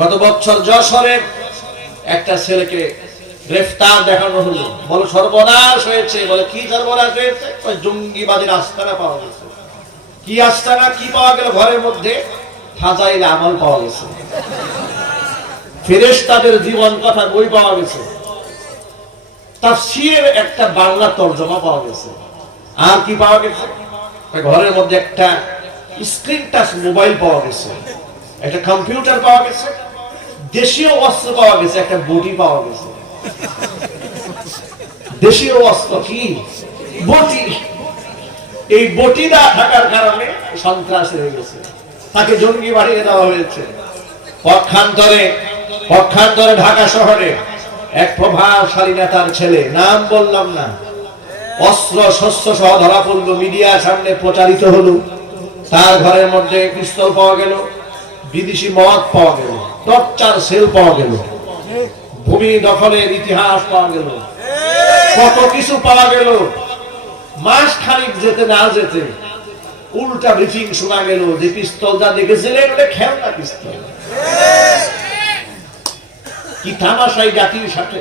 গত বছর যশোরে একটা ছেলেকে গ্রেফতার দেখানো হলো, বলো সর্বনাশ হয়েছে। বলে কি সর্বনাশ হয়েছে? জঙ্গিবাদের আস্তানা পাওয়া গেছে। কি আস্তানা? কি পাওয়া গেল? ঘরের মধ্যে ফাজাইল আমল পাওয়া গেছে, ফেরেশতাদের জীবন কথা বই পাওয়া গেছে, তাফসীরের একটা বাংলা তরজমা পাওয়া গেছে। আর কি পাওয়া গেছে? ঘরের মধ্যে একটা স্ক্রিন টাচ মোবাইল পাওয়া গেছে, একটা কম্পিউটার পাওয়া গেছে, দেশীয় অস্ত্র পাওয়া গেছে, একটা বটি পাওয়া গেছে। দেশীয় অস্ত্র কি? বটি। এই বটি না থাকার কারণে সন্ত্রাস হয়ে গেছে, তাকে জঙ্গি বানিয়ে দেওয়া হয়েছে। পক্ষান্তরে ঢাকা শহরে এক প্রভাবশালী নেতার ছেলে, নাম বললাম না, অস্ত্র শস্ত্র সহ ধরা পড়লো, মিডিয়ার সামনে প্রচারিত হলো। তার ঘরের মধ্যে পিস্তল পাওয়া গেল, বিদেশি মদ পাওয়া গেল, টর্চার সেল পাওয়া গেল, ভূমি দখলের ইতিহাস পাওয়া গেল, কত কিছু পাওয়া গেল। মাস খানিক যেতে না যেতে উল্টা ব্রিফিং শোনা গেল যে পিস্তল যা দেখেছিলেন ওটা খেলনা পিস্তল। কি তামাশাই জাতির সাথে!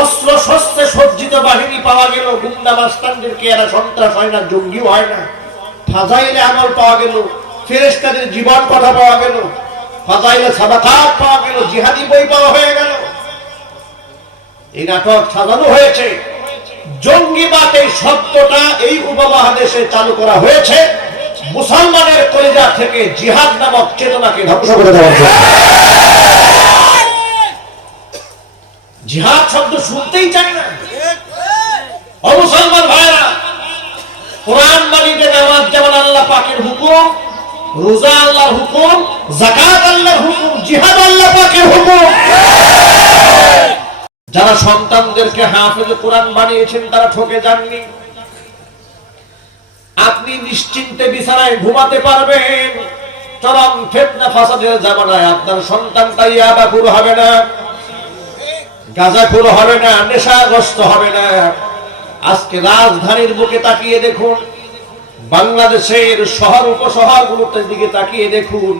অস্ত্র শস্ত্রে সজ্জিত বাহিনী পাওয়া গেল, গুন্ডা মাস্তানদেরকে এরা সন্ত্রাস হয় না, জঙ্গিও হয় না। ফাজাইলে আমল পাওয়া গেল, ফেরেশতাদের জীবন কথা পাওয়া গেল, ফাজাইলে সাদাকাত পাওয়া গেল, জিহাদি বই পাওয়া হয়ে গেল। এই নাটক সাজানো হয়েছে। জঙ্গিবাদ এই শব্দটা এই উপমহাদেশে চালু করা হয়েছে মুসলমানের কলিজা থেকে জিহাদ নামক চেতনাকে ধ্বংস করে দেওয়ার জন্য। জিহাদ শব্দ শুনতেই চায় না ও মুসলমান ভাইরা। কোরআন মানিতে নামাজ যেমন আল্লাহ পাকের হুকুম, রোজা আল্লাহর হুকুম, যাকাত আল্লাহর হুকুম, জিহাদ আল্লাহ পাকের হুকুম। যারা সন্তানদেরকে হাফেজে কোরআন বানিয়েছেন তারা ঠকে যাননি। আপনি নিশ্চিন্তে বিছানায় ঘুমাতে পারবেন। চরম ফিতনা ফাসাদের জামানায় আপনার সন্তানটা ইয়াবাখুর হবে না, গাঁজাখুর হবে না, নেশাগ্রস্ত হবে না। আজকে রাজধানীর বুকে তাকিয়ে দেখুন, বাংলাদেশের শহর উপশহরগুলোর দিকে তাকিয়ে দেখুন,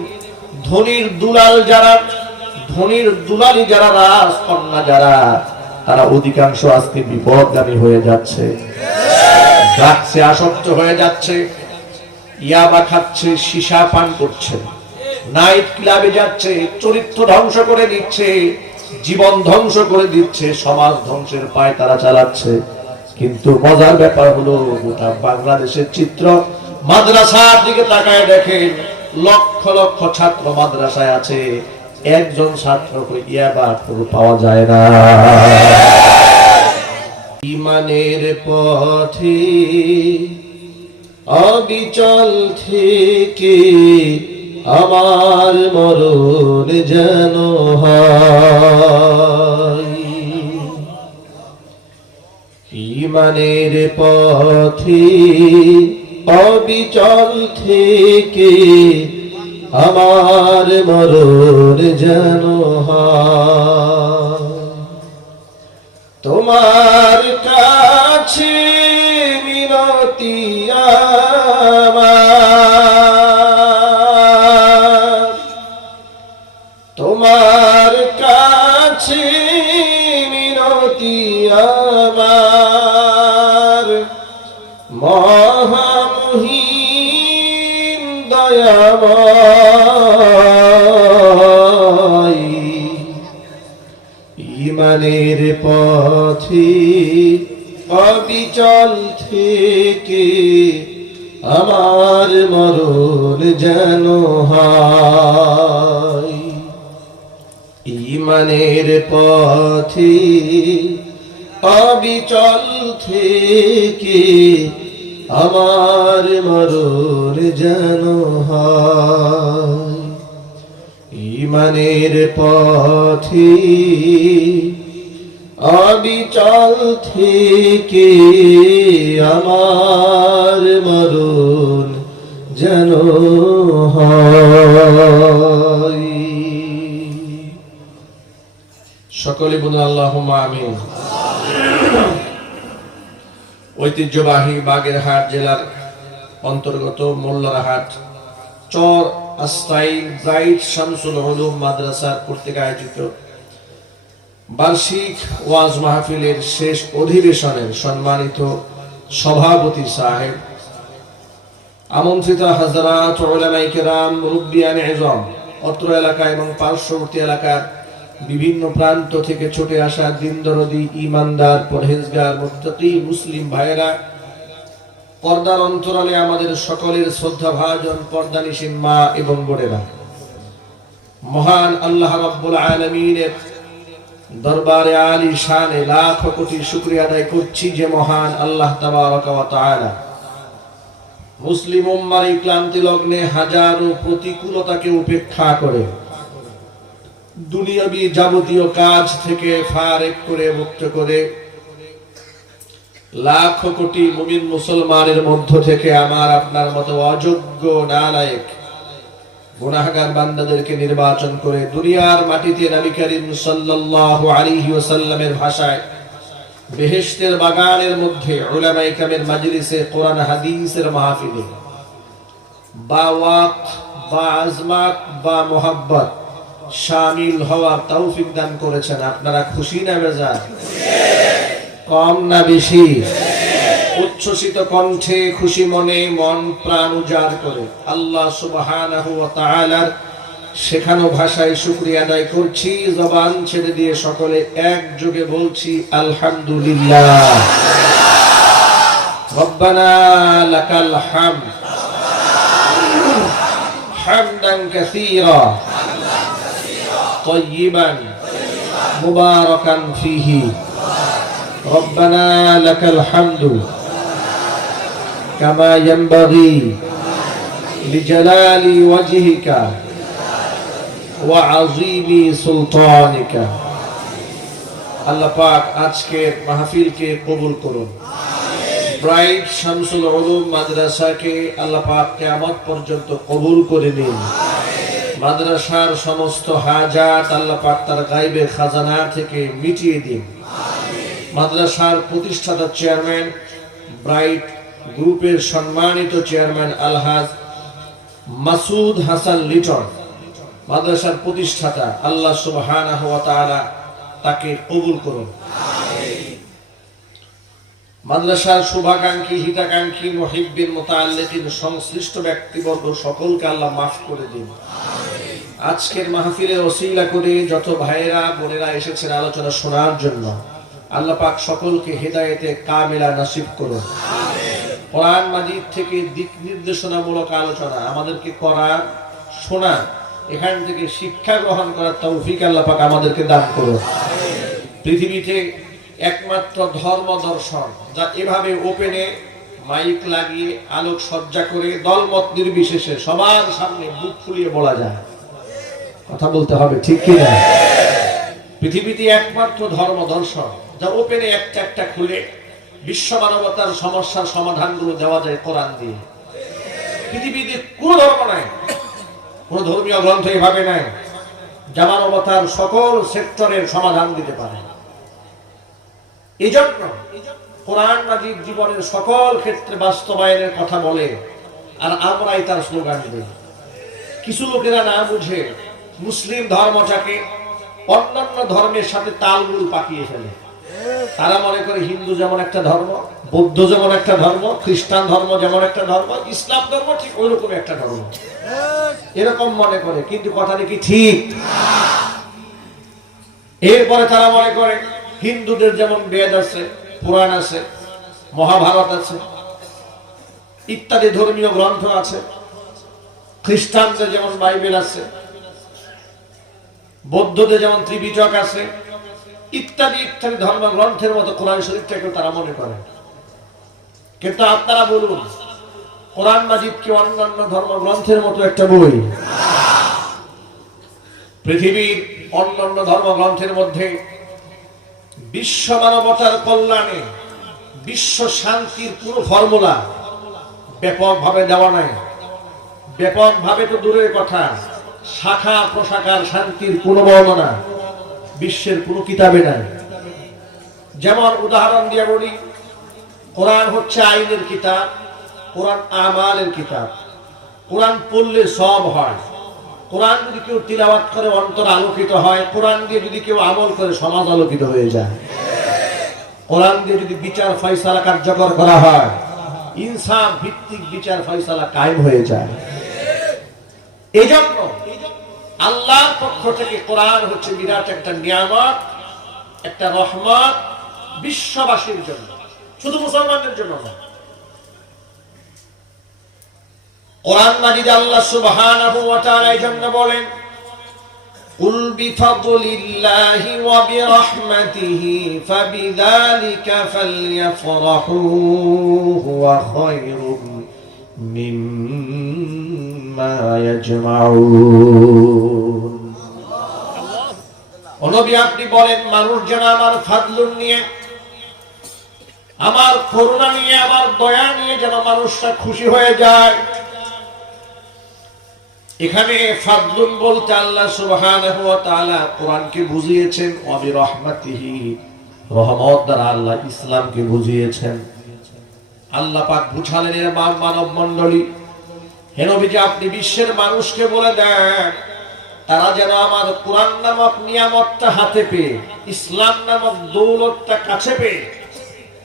ধনীর দুলালি যারা রাজকন্যা যারা, তারা অধিকাংশ আজকে বিপদগামী হয়ে যাচ্ছে, ড্রাগসে আসক্ত হয়ে যাচ্ছে, ইয়াবা খাচ্ছে, সীসা পান করছে, নাইট ক্লাবে যাচ্ছে, চরিত্র ধ্বংস করে দিচ্ছে, জীবন ধ্বংস করে দিচ্ছে, সমাজ ধ্বংসের পায় তারা চালাচ্ছে। কিন্তু মজার ব্যাপার হলো গোটা বাংলাদেশের চিত্র, মাদ্রাসার দিকে তাকায় দেখেন, লক্ষ লক্ষ ছাত্র মাদ্রাসায় আছে, একজন ছাত্রকে ইয়াবা পাওয়া যায় না। ঈমানের পথে অবিচল থেকে আমার মরণ যেন হয়। ঈমানের পথে অবিচল থেকে আমার মরণ যেন হয়। তোমার কাছে মিনতি আমার, তোমার কাছে মিনতি আমার, মহামহিম দয়াময়। ঈমানের পথে অবিচল থেকে আমার মরণ যেন হয়। ঈমানের পথে অবিচল থেকে আমার মরণ যেন হয়। ঈমানের পথে অবিচল থেকে আমার মরণ যেন হয়। সকলে বলুন আল্লাহুম্মা আমিন। ঐতিহ্যবাহী বাগেরহাট জেলার অন্তর্গত মোল্লারহাট চর আস্তাইন ব্রাইট শামসুল উলুম মাদ্রাসার কর্তৃক আয়োজিত বার্ষিক ওয়াজ মাহফিলের শেষ অধিবেশনের সম্মানিত সভাপতি সাহেব, আমন্ত্রিত হাজরাত, উলামায়ে কেরাম, মুরব্বিয়ানে ইজম, অত্র এলাকা এবং পার্শ্ববর্তী এলাকার বিভিন্ন প্রান্ত থেকে ছুটে আসা দিন দরদি, ঈমানদার, পরহেজগার, মুত্তাকি মুসলিম ভাইয়েরা, পর্দার অন্তরালে আমাদের সকলের শ্রদ্ধাভাজন পর্দানিশীন মা এবং বোনেরা, মহান আল্লাহ রাব্বুল আলামিনের দরবারে আলী শানে লাখ কোটি শুকরিয়া আদায় করছি যে মহান আল্লাহ তাবারাকা ওয়া তাআলা মুসলিম উম্মার এই ক্লান্তি লগ্নে হাজারো প্রতিকূলতাকে উপেক্ষা করে দুনিয়াবি যাবতীয় কাজ থেকে ফারেক করে, মুক্ত করে লাখ কোটি মুমিন মুসলমানের মধ্য থেকে আমার আপনার মতো অযোগ্য, নালায়েক, গুনাহগার বান্দাদেরকে নির্বাচন করে দুনিয়ার মাটিতে নবী করিম সাল্লাল্লাহু আলাইহি ওয়াসাল্লামের ভাষায় বেহেশতের বাগানের মধ্যে উলামায়ে কেরামের মাজলিসে কোরআন হাদিসের মাহফিলে বা ওয়াক্ত বা আজমাত বা মোহাব্বত শামিল হওয়ার তৌফিক দান করেছেন। আপনারা খুশি না বেজার? কম না বেশি? উচ্ছ্বসিত কণ্ঠে, খুশি মনে, মন প্রাণ উজাড় করে আল্লাহ সুবহানাহু ওয়া তাআলার শেখানো ভাষায় শুকরিয়া আদায় করছি। জবান ছেড়ে দিয়ে সকলে একযোগে বলছি আলহামদুলিল্লাহ। রব্বানা লাকাল হামদ হামদান কাসীরা তাইয়িবান মুবারাকান ফীহি। রব্বানা লাকাল হামদু কামা ইয়ানবাগি লিজালালি ওয়াজহিকা ওয়া আযীমি সুলতানিকা। আল্লাহ পাক আজকের মাহফিলকে কবুল করুন। ব্রাইট শামসুল উলুম মাদ্রাসাকে আল্লাহ পাক কিয়ামত পর্যন্ত কবুল করে নিন। মাদ্রাসার সমস্ত হাজাত আল্লাহ পাক তার গায়বের খাজানা থেকে মিটিয়ে দিন। মাদ্রাসার প্রতিষ্ঠাতা চেয়ারম্যান, ব্রাইট গ্রুপের সম্মানিত চেয়ারম্যান আলহাজ মাসুদ হাসান লিটন, মাদ্রাসার প্রতিষ্ঠাতা, আল্লাহ সুবহানাহু ওয়া তাআলা তাকে কবুল করুন। মাদ্রাসার শুভাকাঙ্ক্ষী, হিতাকাঙ্ক্ষী, মুহিব্বিন, মুতাআল্লিকিন, সংশ্লিষ্ট ব্যক্তিবর্গ সকলকে আল্লাহ মাফ করে দিন। আজকের মাহফিলের ওসিলা করে যত ভাইয়েরা বোনেরা এসেছেন আলোচনা শোনার জন্য, আল্লাহ পাক সকলকে হেদায়েতে কামিলা নসিব করুন। কোরআন মাজিদ থেকে দিক নির্দেশনামূলক আলোচনা আমাদেরকে করা, শোনা, এখান থেকে শিক্ষা গ্রহণ করার তৌফিক আল্লাহ পাক আমাদেরকে দান করুন। পৃথিবীতে একমাত্র ধর্ম দর্শন যা এভাবে ওপেনে মাইক লাগিয়ে আলোক সজ্জা করে দলমত নির্বিশেষে সবার সামনে বুক ফুলিয়ে বলা যায়, কথা বলতে হবে ঠিক কি না? পৃথিবীতে একমাত্র ধর্ম দর্শন যা ওপেনে একটা একটা খুলে বিশ্ব মানবতার সমস্যার সমাধানগুলো দেওয়া যায় কোরআন দিয়ে। পৃথিবীতে কোন ধর্ম নাই, কোন ধর্মীয় গ্রন্থ এভাবে নাই যা মানবতার সকল সেক্টরের সমাধান দিতে পারে। এই জন্য কোরআন মাজিদ জীবনের সকল ক্ষেত্রে বাস্তবায়নের কথা বলে, আর আমরাই তার স্লোগান দিই। কিছু লোকেরা না বুঝে মুসলিম ধর্মটাকে অন্যান্য ধর্মের সাথে তালগুল পাকিয়ে ফেলে। তারা মনে করে হিন্দু যেমন একটা ধর্ম, বৌদ্ধ যেমন একটা ধর্ম, খ্রিস্টান ধর্ম যেমন একটা ধর্ম, ইসলাম ধর্ম ঠিক ওই রকম একটা ধর্ম, এরকম মনে করে। কিন্তু কথাটা কি ঠিক? এরপরে তারা মনে করে হিন্দুদের যেমন বেদ আছে, পুরাণ আছে, মহাভারত আছে, ইত্যাদি ধর্মীয় গ্রন্থ আছে, খ্রিস্টানদের যেমন বাইবেল আছে, বৌদ্ধদের যেমন ত্রিপিটক আছে, ইত্যাদি ইত্যাদি ধর্মগ্রন্থের মতো কোরআন শরীফটাকে তারা মনে করে। কিন্তু আপনারা বলুন, কোরআন মাজিদ কি অন্যান্য ধর্মগ্রন্থের মতো একটা বই? পৃথিবীর অন্যান্য ধর্মগ্রন্থের মধ্যে বিশ্ব মানবতার কল্যাণে, বিশ্ব শান্তির পুরো ফর্মুলা ব্যাপকভাবে দেওয়া নাই। ব্যাপকভাবে তো দূরের কথা, শাখা প্রশাখার শান্তির কোনো বর্ণনা বিশ্বের কোনো কিতাবে নাই। যেমন উদাহরণ দিয়ে বলি, কোরআন হচ্ছে আইনের কিতাব, কোরআন আমালের কিতাব। কোরআন পড়লে সব হয়, কোরআন যদি কেউ তিলাওয়াত করে অন্তর আলোকিত হয়, কোরআন দিয়ে যদি কেউ আমল করে সমাজ আলোকিত হয়ে যায়, কোরআন দিয়ে যদি বিচার ফয়সালা কার্যকর করা হয়, ইনসাফ ভিত্তিক বিচার ফয়সালা কায়েম হয়ে যায়। এজন্য আল্লাহর পক্ষ থেকে কোরআন হচ্ছে বিরাট একটা নিয়ামত, একটা রহমত বিশ্ববাসীর জন্য, শুধু মুসলমানদের জন্য না। কোরআন মাজিদে আল্লাহ সুবহানাহু ওয়া তাআলা এজন্য বলেন, কুল বিফাদলিল্লাহি ওয়া বিরহমাতিহি ফাবিযালিকা ফালইফরাহু হুয়া খায়রুম মিম্মা ইয়াজমাউন। ও নবী, আপনি বলেন মানুষ যেন আমার ফাদলুন নিয়ে, আমার করুণা নিয়ে, আমার দয়া নিয়ে যেন মানুষরা খুশি হয়ে যায়। এখানে ফাদলুন বলতে আল্লাহ সুবহানাহু ওয়া তাআলা কোরআনকে বুঝিয়েছেন, ওয়া বিরহমাতিহি, রহমত দ্বারা আল্লাহ ইসলামকে বুঝিয়েছেন। আল্লাহ পাক বুঝালেন এর মানব মণ্ডলী, হে নবীজি আপনি বিশ্বের মানুষকে বলে দেন তারা যেন আমার কোরআন নামক নিয়ামতটা হাতে পেয়ে, ইসলাম নামক দৌলতটা কাছে পেয়ে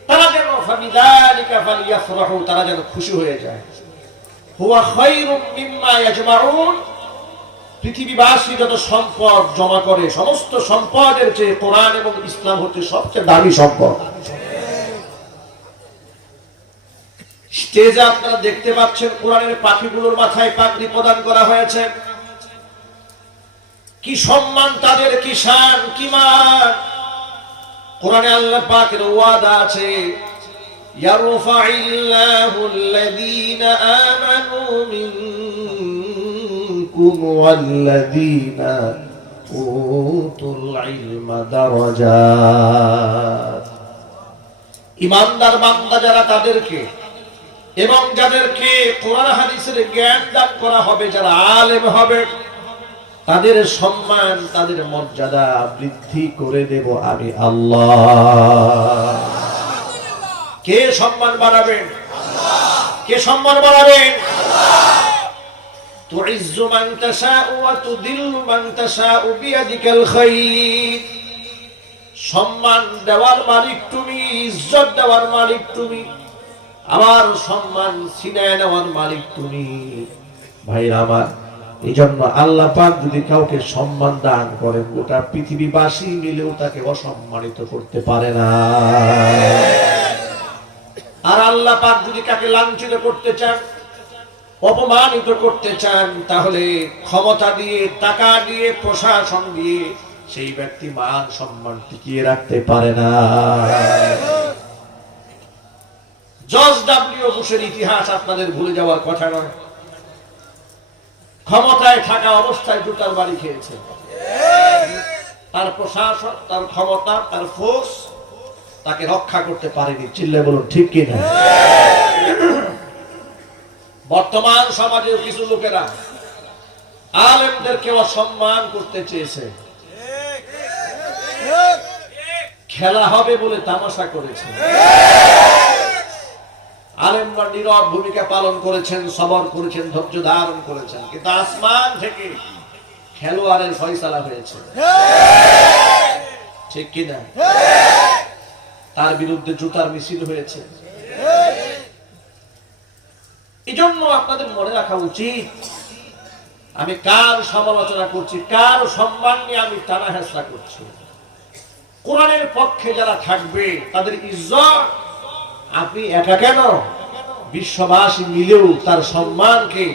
তারা যেন ফাবিযালিকা ফালইফরাহু, তারা যেন খুশি হয়ে যায়। হুয়া খায়রুম মিম্মা ইয়াজমাউন, পৃথিবীবাসী যত সম্পদ জমা করে সমস্ত সম্পদের চেয়ে কোরআন এবং ইসলাম হচ্ছে সবচেয়ে দামি সম্পদ। স্টেজে আপনারা দেখতে পাচ্ছেন কোরআনের পাখিগুলোর মাথায় পাগড়ি প্রদান করা হয়েছে। কি সম্মান তাদের, কি শান, কি মান! কোরআনে আল্লাহ পাকের ওয়াদা আছে, ইয়ারফাইল্লাহু আল্লাযীনা আমানু মিনকুম ওয়াল্লাযীনা উতুল ইলমা দারাজাত। ঈমানদার বান্দা যারা তাদেরকে, এবং যাদেরকে কোরআন হাদিসের জ্ঞান দান করা হবে, যারা আলেম হবে, তাদের সম্মান, তাদের মর্যাদা বৃদ্ধি করে দেব আমি আল্লাহ। কে সম্মান বাড়াবেন? কে সম্মান বাড়াবেন? তুইজ্জু মান তাশাউ ওয়া তুদিল্লু মান তাশাউ বিয়াদিকাল খায়র। সম্মান দেওয়ার মালিক তুমি, ইজ্জত দেওয়ার মালিক তুমি, আমার সম্মান ছিনিয়ে নেওয়ার মালিক তুমি। ভাইরা আমার, এইজন্য আল্লাহ পাক যদি কাউকে সম্মান দান করেন, গোটা পৃথিবীবাসী মিলেও তাকে অসম্মানিত করতে পারে না। আর আল্লাহ পাক যদি কাকে লাঞ্ছিত করতে চান, অপমানিত করতে চান, তাহলে ক্ষমতা দিয়ে, টাকা দিয়ে, প্রশাসন দিয়ে সেই ব্যক্তি মান সম্মান টিকিয়ে রাখতে পারে না। জর্জ ডব্লিউ বুশের ইতিহাস আপনাদের ভুলে যাওয়ার কথা নয়। ক্ষমতায় থাকা অবস্থায় জুতার বাড়ি খেয়েছে। তার প্রশাসন, তার ক্ষমতা, তার ফোর্স তাকে রক্ষা করতে পারেনি। চিল্লে বলুন ঠিক কিনা? বর্তমান সমাজের কিছু লোকেরা আলেমদেরকে অসম্মান করতে চেয়েছে, খেলা হবে বলে তামাশা করেছে। আলেমরা নীরব ভূমিকা পালন করেছেন, সবর করেছেন, ধৈর্য ধারণ করেছেন, কিন্তু আসমান থেকে খেলোয়াড়ের ফয়সালা হয়েছে। ঠিক কিনা? তার বিরুদ্ধে জুতার মিছিল হয়েছে। এই জন্য আপনাদের মনে রাখা উচিত, আমি কার সমালোচনা করছি, কার সম্মান নিয়ে আমি টানা হেঁচড়া করছি। কোরআনের পক্ষে যারা থাকবে তাদের ইজ্জত আপনি একা কেন, বিশ্ববাসী মিলেও তার সম্মানকে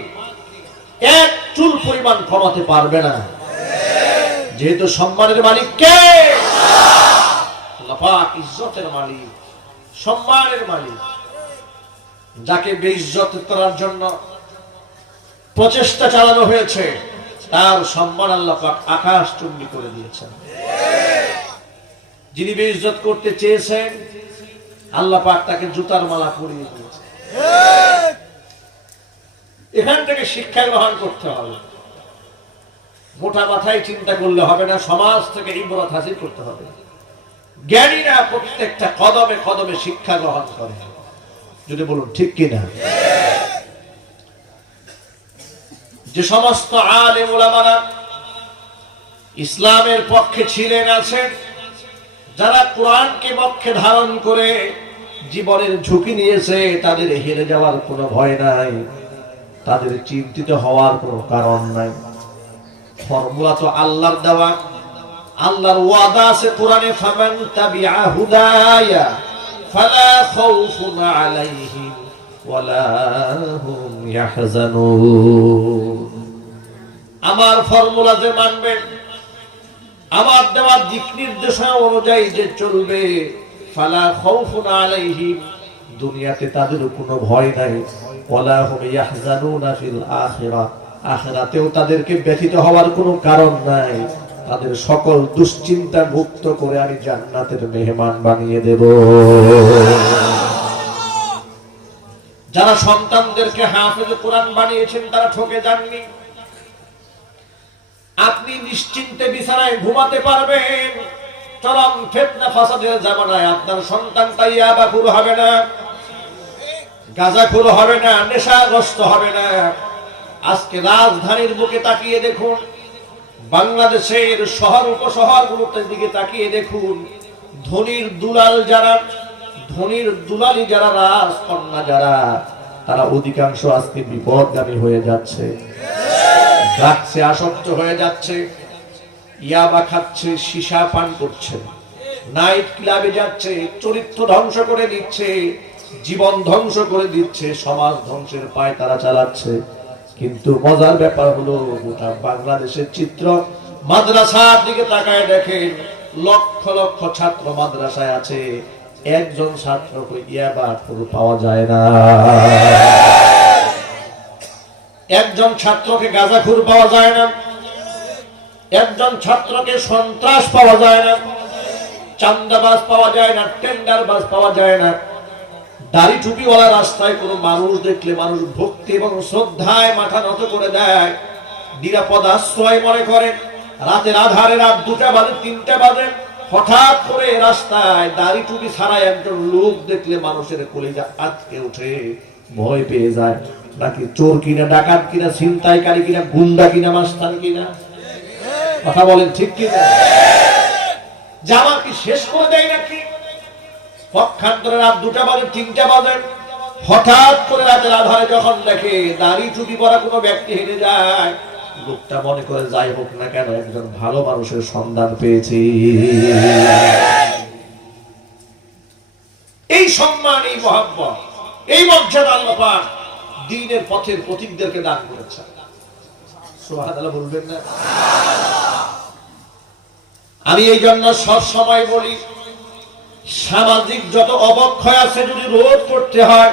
এক চুল পরিমাণ কমাতে পারবে না। যেহেতু সম্মানের মালিক কে? আল্লাহ পাক, ইজ্জতের মালিক, সম্মানের মালিক। যাকে বেইজ্জত করার জন্য প্রচেষ্টা চালানো হয়েছে, তার সম্মান আল্লাহ পাক আকাশ চুম্বি করে দিয়েছেন। যিনি বেইজ্জত করতে চেয়েছেন, আল্লাহ পাক তাকে জুতার মালা পরিয়ে দিয়েছে। এখান থেকে শিক্ষা গ্রহণ করতে হবে। মোটা মাথায় চিন্তা করলে হবে না, সমাজ থেকে ইবরত হাসিল করতে হবে। জ্ঞানীরা প্রত্যেকটা কদমে কদমে শিক্ষা গ্রহণ করে। যদি বলুন ঠিক কিনা? যে সমস্ত আলেম ওলামারা ইসলামের পক্ষে ছিলেন আছেন, যারা কোরআনকে পক্ষে ধারণ করে জীবনের ঝুঁকি নিয়েছে, তাদের হেরে যাওয়ার কোনো ভয় নাই, তাদের চিন্তিত হওয়ার কোনো কারণ নাই। ফর্মুলা তো আল্লাহর দেওয়া, আল্লাহর ওয়াদা আছে কোরআনে, ফামান তাবিআ হুদায়া ফালা খাউফুন আলাইহিম ওয়ালা হুম ইয়াহজানুন। আমার ফর্মুলা যে মানবে, আমার দেওয়া দিক নির্দেশনা অনুযায়ী যে চলবে, ফালা খাউফুন আলাইহিম, দুনিয়াতে তাদের কোনো ভয় নাই, ওয়ালা হুম ইয়াহজানুনা ফিল আখিরাহ, আখিরাতেও তাদেরকে ব্যথিত হওয়ার কোনো কারণ নাই। তাদের সকল দুশ্চিন্তা মুক্ত করে আমি জান্নাতের মেহমান বানিয়ে দেব। যারা সন্তানদেরকে হাফেজ কোরআন বানিয়েছেন তারা ঠকে যাননি। আপনি নিশ্চিন্তে বিছানায় ঘুমাতে পারবেন। চরম ফিতনা ফাসাদের জামানায় আপনার সন্তানটা ইয়াবাখুর হবে না, গাঁজাখুর হবে না, নেশাগ্রস্ত হবে না। আজকে রাজধানীর বুকে তাকিয়ে দেখুন, বাংলাদেশের শহর উপশহরগুলোর দিকে তাকিয়ে দেখুন, ধনীর দুলাল যারা, ধনীর দুলালি যারা, রাজকন্যা যারা, তারা অধিকাংশ আজকে বিপদগামী হয়ে যাচ্ছে, ড্রাগসে আসক্ত হয়ে যাচ্ছে, ইয়াবা খাচ্ছে, সীসা পান করছে, নাইট ক্লাবে যাচ্ছে, চরিত্র ধ্বংস করে দিচ্ছে, জীবন ধ্বংস করে দিচ্ছে, সমাজ ধ্বংসের পায় তারা চালাচ্ছে। কিন্তু মজার ব্যাপার হলো, গোটা বাংলাদেশের চিত্র, মাদ্রাসার দিকে তাকায় দেখেন, লক্ষ লক্ষ ছাত্র মাদ্রাসায় আছে, একজন ছাত্রকে ইয়াবাখুর পাওয়া যায় না, একজন ছাত্রকে গাঁজাখুর পাওয়া যায় না, একজন ছাত্রকে সন্ত্রাস পাওয়া যায় না, চান্দাবাজ পাওয়া যায় না, টেন্ডারবাজ পাওয়া যায় না। দাড়ি টুপিওয়ালা রাস্তায় কোনো মানুষ দেখলে মানুষ ভক্তি এবং শ্রদ্ধায় মাথা নত করে দেয়, নিরাপদ আশ্রয় মনে করে। রাতের আধারে, রাত 2টা বাজে, 3টা বাজে, হঠাৎ করে রাস্তায় দাড়ি টুপি ছাড়া একজন লোক দেখলে মানুষের কলিজা আটকে উঠে, ভয় পেয়ে যায়। নাকি চোর কিনা, ডাকাত কিনা, ছিনতাইকারী কিনা, গুন্ডা কিনা, মাস্তান কিনা? কথা বলেন ঠিক কিনা? জামা কি শেষ করে দেয় নাকি? পক্ষান্তরে রাত 2টা বাজে, 3টা বাজে, হঠাৎ করে রাতের আধারে যখন দেখে দাড়ি টুপি পরা কোনো ব্যক্তি হেঁটে যায়, লোকটা মনে করে যাই হোক না কেন একজন ভালো মানুষের সন্ধান পেয়েছি। এই সম্মান, এই মহব্বত, এই মর্যাদা আল্লাহ পাক দ্বীনের পথের পথিকদেরকে দান করেছেন। সুবহানাল্লাহ বলবেন না? আমি এই জন্য সব সময় বলি, সামাজিক যত অবক্ষয় আছে যদি রোধ করতে হয়,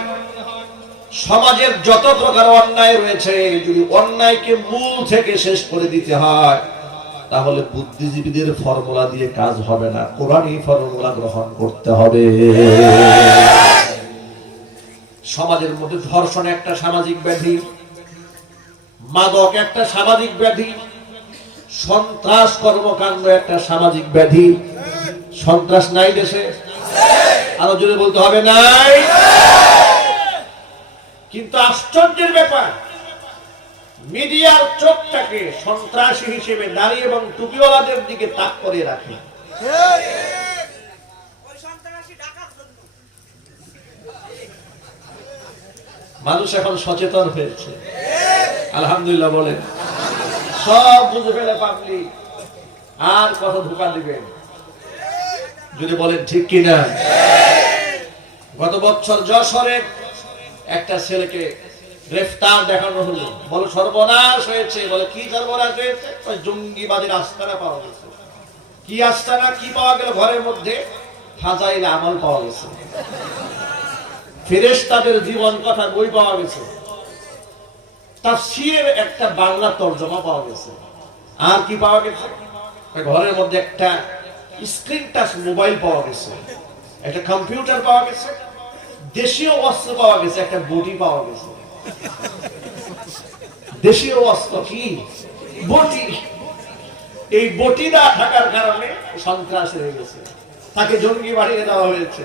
সমাজের যত প্রকার অন্যায় রয়েছে যদি অন্যায়কে মূল থেকে শেষ করে দিতে হয়, তাহলে বুদ্ধিজীবীদের ফর্মুলা দিয়ে কাজ হবে না, কোরআনী ফর্মুলা গ্রহণ করতে হবে। সমাজের মধ্যে ধর্ষণ একটা সামাজিক ব্যাধি, মাদক একটা সামাজিক ব্যাধি, সন্ত্রাস কর্মকাণ্ড একটা সামাজিক ব্যাধি। সন্ত্রাস নাই দেশে? আরো জোরে বলতে হবে, নাই। কিন্তু আশ্চর্যের ব্যাপার, মিডিয়ার চোখটাকে সন্ত্রাসী হিসেবে দাঁড়িয়ে এবং টুপিওয়ালাদের দিকে তাক করে রাখে। মানুষ এখন সচেতন হয়েছে, আলহামদুলিল্লাহ বলেন। সব বুঝে ফেলে পাবলিক, আর কত ধোঁকা দিবেন যদি বলেন ঠিক কিনা? গত বছর যশোরে একটা ছেলেকে গ্রেফতার দেখানো হলো, বলে সর্বনাশ হয়েছে। বলে কি সর্বনাশ হয়েছে? জঙ্গিবাদের আস্তানা পাওয়া গেছে। কি আস্তানা? কি পাওয়া গেল? ঘরের মধ্যে ফাজাইল আমল পাওয়া গেছে, ফেরেশতাদের জীবন কথা বই পাওয়া গেছে, তাফসীরের একটা বাংলা তরজমা পাওয়া গেছে। আর কি পাওয়া গেছে? ঘরের মধ্যে একটা স্ক্রিন টাচ মোবাইল পাওয়া গেছে, একটা কম্পিউটার পাওয়া গেছে, দেশীয় অস্ত্র পাওয়া গেছে, একটা বটি পাওয়া গেছে। দেশীয় অস্ত্র কি? বটি। এই বটি না থাকার কারণে সন্ত্রাস হয়ে গেছে, তাকে জঙ্গি বানিয়ে দেওয়া হয়েছে।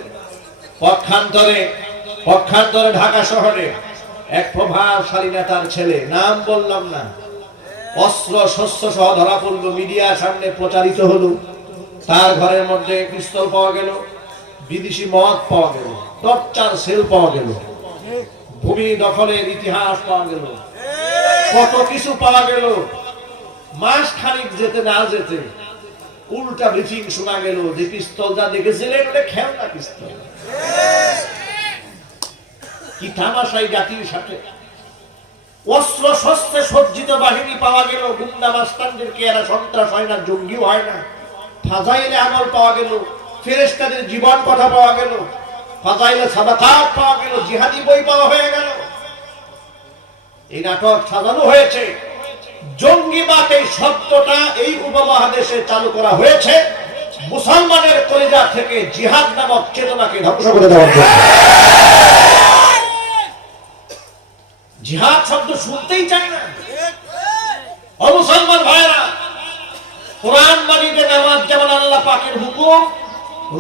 পক্ষান্তরে ঢাকা শহরে এক প্রভাবশালী নেতার ছেলে, নাম বললাম না, অস্ত্র শস্ত্র সহ ধরা পড়লো, মিডিয়ার সামনে প্রচারিত হলো। তার ঘরের মধ্যে পিস্তল পাওয়া গেল, বিদেশি মদ পাওয়া গেল, টর্চার সেল পাওয়া গেল, ভূমি দখলের ইতিহাস পাওয়া গেল, কত কিছু পাওয়া গেল। মাস খানিক যেতে না যেতে উল্টা ব্রিফিং শোনা গেল যে পিস্তল যা দেখেছিলেন ওটা খেলনা পিস্তল। কি তামাশাই জাতির সাথে! অস্ত্র শস্ত্রে সজ্জিত বাহিনী পাওয়া গেল, গুন্ডা মাস্তানদেরকে এরা সন্ত্রাস হয় না, জঙ্গিও হয় না। ফাজাইলে আমল পাওয়া গেল, ফেরেশতাদের জীবন কথা পাওয়া গেল, ফাজাইলে সাদাকাত পাওয়া গেল, জিহাদি বই পাওয়া হয়ে গেল। এই নাটক সাজানো হয়েছে। জঙ্গিবাদ এই শব্দটা এই উপমহাদেশে চালু করা হয়েছে মুসলমানের কলিজা থেকে জিহাদ নামক চেতনাকে ধ্বংস করে দেওয়ার জন্য। জিহাদ শব্দ শুনতেই চায় না ও মুসলমান ভাইরা। কোরআন মানিতে নামাজ যেমন আল্লাহ পাকের হুকুম,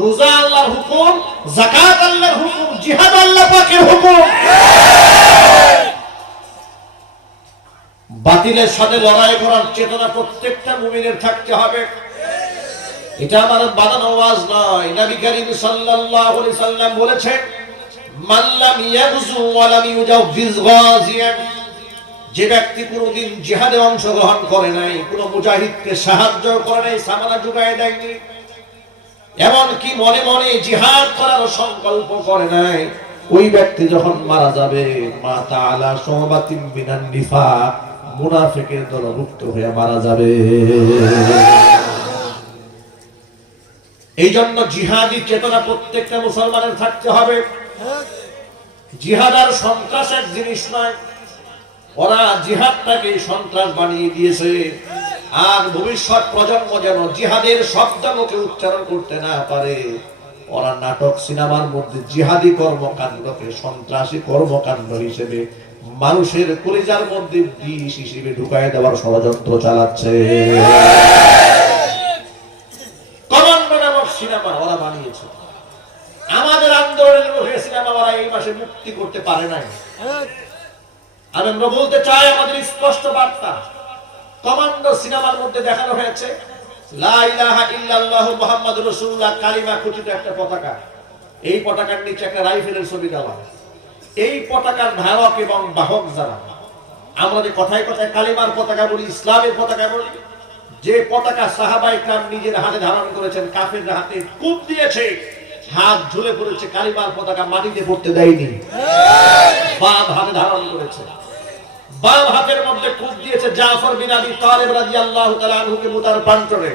রোজা আল্লাহর হুকুম, যাকাত আল্লাহর হুকুম, জিহাদ আল্লাহ পাকের হুকুম। বাতিলের সাথে লড়াই করার চেতনা প্রত্যেকটা মুমিনের থাকতে হবে। এটা আমার বানানো ওয়াজ নয়। নবী করিম সাল্লাল্লাহু আলাইহি সাল্লাম বলেছেন, মান লাম ইয়াগজু ওয়া লাম ইউজাওবিজ গাজিয়ান, যে ব্যক্তি কোনদিন জিহাদে অংশগ্রহণ করে নাই, কোন মুজাহিদকে সাহায্য করে নাই, সামানা জুগায় দেয়নি, এমনকি মনে মনে জিহাদ করার সংকল্প করে নাই, ওই ব্যক্তি যখন মারা যাবে মা তাআলা সুবাতিন মিনান নিফাক, মুনাফিকের দলভুক্ত হয়ে মারা যাবে। এই জন্য জিহাদি চেতনা প্রত্যেকটা মুসলমানের থাকতে হবে। জিহাদ আর সন্ত্রাস এক জিনিস নয়। ওরা জিহাদটাকে সন্ত্রাস বানিয়ে দিয়েছে। আর ভবিষ্যৎ প্রজন্ম যেন জিহাদের শব্দ মুখে উচ্চারণ করতে না পারে, ওরা নাটক সিনেমার মধ্যে জিহাদি কর্মকাণ্ডকে সন্ত্রাসী কর্মকাণ্ড হিসেবে মানুষের কলিজার মধ্যে বিষ হিসেবে ঢুকায় দেওয়ার ষড়যন্ত্র চালাচ্ছে। কমান্ডো নামক সিনেমা ওরা বানিয়েছে। আমাদের আন্দোলনের সিনেমা ওরা এই মাসে মুক্তি করতে পারে নাই। আমরা বলতে চাই, আমাদের স্পষ্ট বার্তা, কমান্ডো সিনেমার মধ্যে দেখানো হয়েছে লা ইলাহা ইল্লাল্লাহু মুহাম্মাদুর রাসূলুল্লাহ কালিমা খচিত একটা পতাকা। এই পতাকার নিচে একটা রাইফেলের ছবি দেওয়া। এই পতাকার ধারক এবং বাহক যারা, আমরা যে কথায় কথায় কালিমার পতাকা বলি, ইসলামের পতাকা বলি, যে পতাকা সাহাবায়ে কেরাম নিজের হাতে ধারণ করেছেন, কাফেরদের হাতে কূপ দিয়েছে, হাত ঝুলে পড়েছে, কালিমার পতাকা মাটিতে পড়তে দেয়নি, বাম হাতে ধারণ করেছে। বাম হাতের মধ্যে কূপ দিয়েছে জাফর বিন আবি তালিব রাদিয়াল্লাহু তাআলা আনহুকে মুতার প্রান্তরে।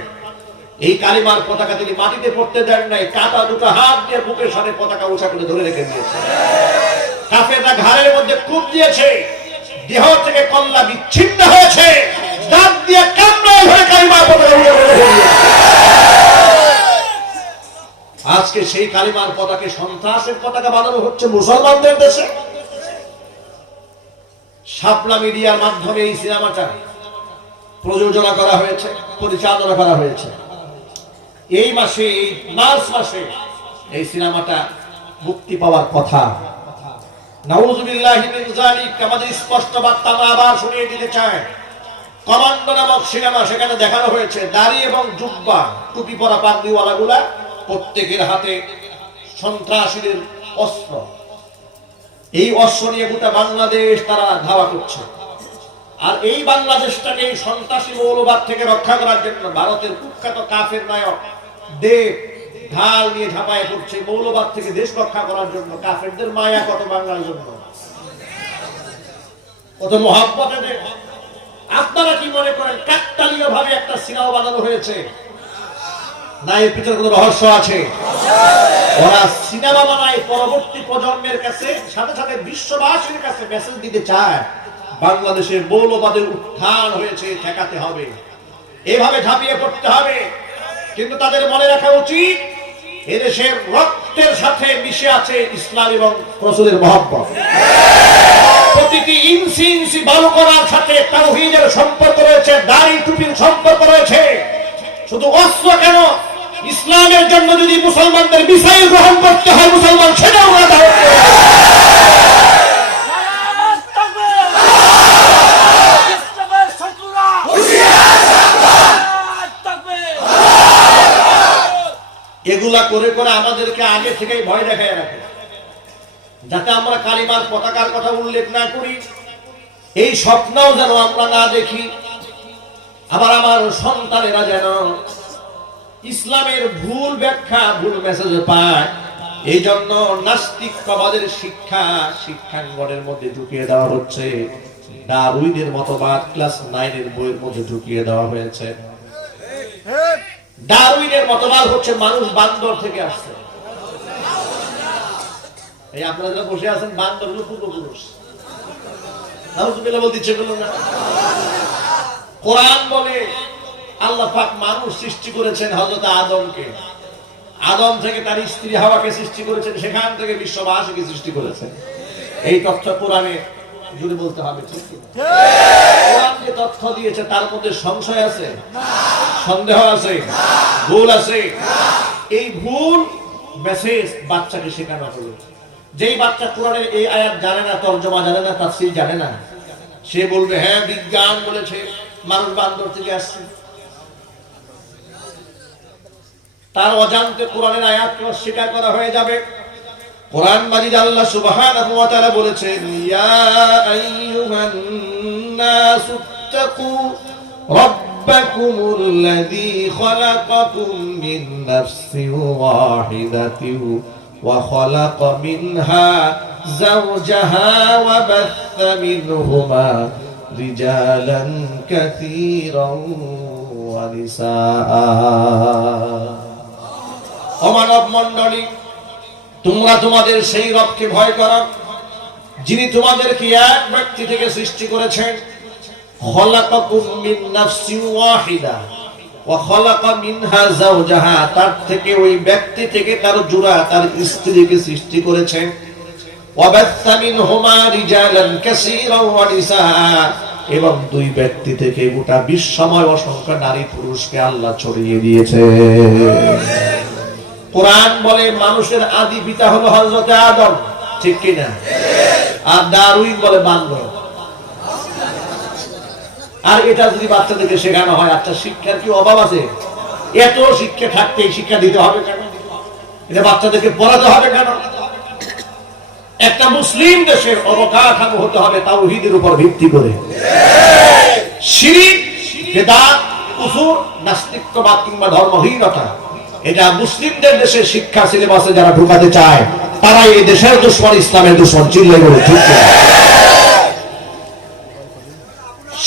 এই কালিমার পতাকা তিনি মাটিতে পড়তে দেন নাই, কাটা দুটো হাত দিয়ে বুকের সামনে পতাকা উঁচা করে ধরে রেখে দিয়েছে। কাফেররা ঘাড়ের মধ্যে কূপ দিয়েছে, দেহ থেকে কল্লা বিচ্ছিন্ন হয়েছে, দাঁত দিয়ে কামড়ায় ধরে কালিমার পতাকা উঁচা করে দিয়েছে। আজকে সেই কালিমার পতাকা সন্ত্রাসের পতাকা বানানো হচ্ছে মুসলমানদের দেশে। শাপলা মিডিয়ার মাধ্যমে এই সিনেমাটা প্রযোজনা করা হয়েছে, পরিচালনা করা হয়েছে। এই মাসে, এই মার্চ মাসে এই সিনেমাটা মুক্তি পাওয়ার কথা। নাউযুবিল্লাহি মিন যালিক। আমাদের স্পষ্ট বার্তা আমরা আবার শুনিয়ে দিতে চাই। কমান্ডো নামক সিনেমা, সেখানে দেখানো হয়েছে দাড়ি এবং জুব্বা, টুপি পরা পাগড়িওয়ালাগুলা, প্রত্যেকের হাতে সন্ত্রাসীদের অস্ত্র। এই অস্ত্র নিয়ে গোটা বাংলাদেশ তারা ধাওয়া করছে। আর এই বাংলাদেশটাকে এই সন্ত্রাসী মৌলবাদ থেকে রক্ষা করার জন্য ভারতের কুখ্যাত কাফের নায়ক দেব ঢাল নিয়ে ঝাঁপায় পড়ছে মৌলবাদ থেকে দেশ রক্ষা করার জন্য। কাফেরদের মায়া কত বাংলার জন্য, কত মহাব্বতে দেব। আপনারা কি মনে করেন কাকতালীয় ভাবে একটা সিনেমা বানানো হয়েছে না? এর পিছনে কোনো রহস্য আছে? ওরা সিনেমা বানায় পরবর্তী প্রজন্মের কাছে, সাথে সাথে বিশ্ববাসীর কাছে মেসেজ দিতে চায় বাংলাদেশের মৌলবাদের উত্থান হয়েছে, ঠেকাতে হবে, এভাবে ঝাঁপিয়ে পড়তে হবে। কিন্তু তাদের মনে রাখা উচিত, এদেশের রক্তের সাথে মিশে আছে ইসলাম এবং রাসূলের মহব্বত। প্রতিটি ইঞ্চি ইঞ্চি বালু করার সাথে তাওহীদের সম্পর্ক রয়েছে, দাড়ি টুপির সম্পর্ক রয়েছে। শুধু অস্ত্র কেন, ইসলামের জন্য যদি মুসলমানদের মিসাইল গ্রহণ করতে হয়, মুসলমান সেটাও না দাও। এগুলা করে করে আমাদেরকে আগে থেকেই ভয় দেখায় রাখে, যাতে আমরা কালিমার পতাকার কথা উল্লেখ না করি, এই স্বপ্নও যেন আমরা না দেখি। আবার আমার সন্তানেরা যেন ইসলামের ভুল ব্যাখ্যা, ভুল মেসেজ পায়। এই জন্য নাস্তিকবাদের শিক্ষাঙ্গনের মধ্যে ঢুকিয়ে দেওয়া হচ্ছে। ডারউইনের মতবাদ ক্লাস 9 এর বইয়ের মধ্যে ঢুকিয়ে দেওয়া হয়েছে। ডারউইনের মতবাদ হচ্ছে মানুষ বান্দর থেকে আসছে। এই আপনারা যারা বসে আছেন, বান্দর হলো পূর্বপুরুষ। বলতে ইচ্ছে করলো না। কোরআন বলে আল্লাহ পাক মানুষ সৃষ্টি করেছেন হযরত আদমকে, আদম থেকে তার স্ত্রী হাওয়াকে সৃষ্টি করেছেন, সেখান থেকে বিশ্ববাসীকে সৃষ্টি করেছেন। এই তথ্য কোরআনে জুড়ে বলতে হবে, ঠিক কি? কোরআন যে তথ্য দিয়েছে তার মধ্যে সংশয় আছে, সন্দেহ আছে, ভুল আছে। এই ভুল মেসেজ বাচ্চাকে শেখানো হলো। যেই বাচ্চা কোরআনের এই আয়াত জানে না, তরজমা জানে না, তাফসীর জানে না, সে বলবে হ্যাঁ বিজ্ঞান বলেছে মানুষ বান্দর থেকে আসছে। তার অজান্তে কোরআনের আয়াতকে অস্বীকার করা হয়ে যাবে। কোরআন মাজিদ আল্লাহ সুবহানাহু ওয়া তাআলা বলেছেন, ইয়া আইয়ুহান নাসুত্তাকু রাব্বাকুমুল্লাযী খালাকাকুম মিন নাফসিন ওয়াহিদাতিন ওয়া খালাকা মিনহা যাওজাহা ওয়া বাথা মিনহুমা রিজালান কাসীরান ওয়া নিসাআ। ও মানব মণ্ডলী, তোমরা তোমাদের সেই রবকে ভয় করো যিনি তোমাদেরকে এক ব্যক্তি থেকে সৃষ্টি করেছেন। খলাকাকুম মিন নাফসিন ওয়াহিদা ওয়া খালাকা মিনহা যাওজাহা, তার থেকে ওই ব্যক্তি থেকে তার জোড়া তার স্ত্রীকে সৃষ্টি করেছেন। ওয়া বাথা মিনহুমা রিজালান কাসীরান ওয়া নিসাআ, এবং দুই ব্যক্তি থেকে গোটা বিশ্বময় অসংখ্য নারী পুরুষকে আল্লাহ ছড়িয়ে দিয়েছে। কোরআন বলে মানুষের আদি পিতা হলো হযরত আদম, ঠিক কি না? আর ডারউইন বলে বান্দর। আর এটা যদি বাচ্চাদেরকে শেখানো হয়, আচ্ছা শিক্ষার কি অভাব আছে? এত শিক্ষা থাকতে শিক্ষা দিতে হবে কেন? এটা বাচ্চাদেরকে পড়াতে হবে কেন? একটা মুসলিম দেশের অবকাঠামো হতে হবে তাওহীদের উপর ভিত্তি করে। শিরক, বিদআত, কুফর, নাস্তিকবাদ কিংবা ধর্মহীনতা, এটা মুসলিমদের দেশে শিক্ষা সিলেবাসে যারা ঢোকাতে চায় তারা এই দেশের দুশমন, ইসলামের দুশমন। চিল্লাই বলে ঠিক না?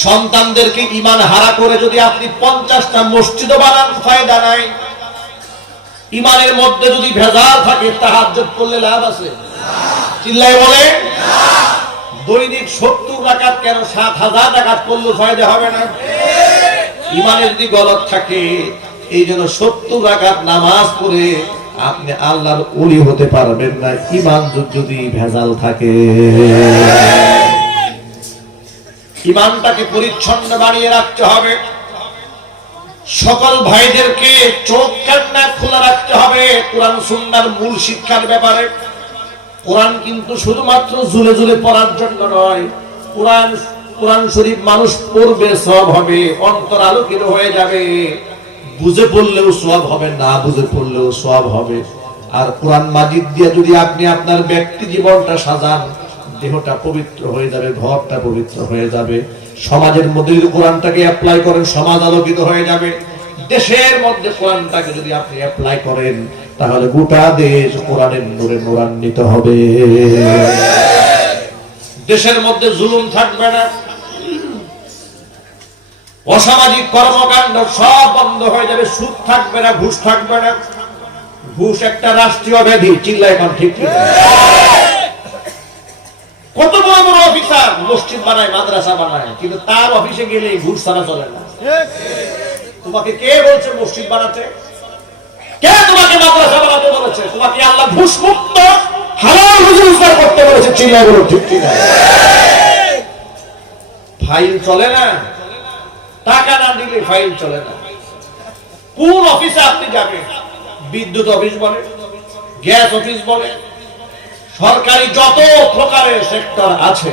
সন্তানদেরকে ঈমান হারা করে যদি আপনি 50টা মসজিদ বানান, ফায়দা নাই। ঈমানের মধ্যে যদি ভেজাল থাকে, তাহাজ্জুদ করলে লাভ আছে? চিল্লাই বলে না। দৈনিক 70 রাকাত কেন 7000 রাকাত করলে ফায়দা হবে না? ঈমানে যদি গলত থাকে, এই জন্য 70 রাকাত নামাজ পড়ে আপনি আল্লাহর ওলি হতে পারবেন না, ঈমান যদি ভেজাল থাকে। ঈমানটাকে পরিচ্ছন্ন বানিয়ে রাখতে হবে। সকল ভাইদেরকে চোখ কান্না খোলা রাখতে হবে কোরআন সুন্নাহর মূল শিক্ষার ব্যাপারে। কোরআন কিন্তু শুধুমাত্র ঝুলে ঝুলে পড়ার জন্য নয়। কোরআন শরীফ মানুষ পড়বে, সওয়াব হবে, অন্তর আলোকিত হয়ে যাবে। বুঝে পড়লেও সওয়াব হবে, না বুঝে পড়লেও সওয়াব হবে। আর কোরআন মাজিদ দিয়ে যদি আপনি আপনার ব্যক্তি জীবনটা সাজান, দেহটা পবিত্র হয়ে যাবে, ঘরটা পবিত্র হয়ে যাবে। সমাজের মধ্যে যদি কোরআনটাকে অ্যাপ্লাই করেন, সমাজ আলোকিত হয়ে যাবে। দেশের মধ্যে কোরআনটাকে যদি আপনি অ্যাপ্লাই করেন, তাহলে গোটা দেশ কোরআনের নূরে নূরান্বিত হবে। দেশের মধ্যে জুলুম থাকবে না, অসামাজিক কর্মকাণ্ড সব বন্ধ হয়ে যাবে। সুদ থাকবে না, ঘুষ থাকবে না। ঘুষ একটা রাষ্ট্রীয় ব্যাধি। চিল্লায় এখন ঠিক ঠিক। কত বড় বড় অফিসার মসজিদ বানায়, মাদ্রাসা বানায়, কিন্তু তার অফিসে গেলে ঘুষ ছাড়া চলে না। তোমাকে কে বলছে মসজিদ বানাতে? কে তোমাকে মাদ্রাসা বানাতে বলেছে? তোমাকে আল্লাহ ঘুষ মুক্ত হালাল রোজগার করতে বলেছে। চিল্লায় বলো ঠিক ঠিক। ফাইল চলে না, টাকা না দিলে ফাইল চলে না। কোন অফিসে আপনি যাবেন, বিদ্যুৎ অফিস বলে, গ্যাস অফিস বলে, সরকারি যত প্রকারের সেক্টর আছে,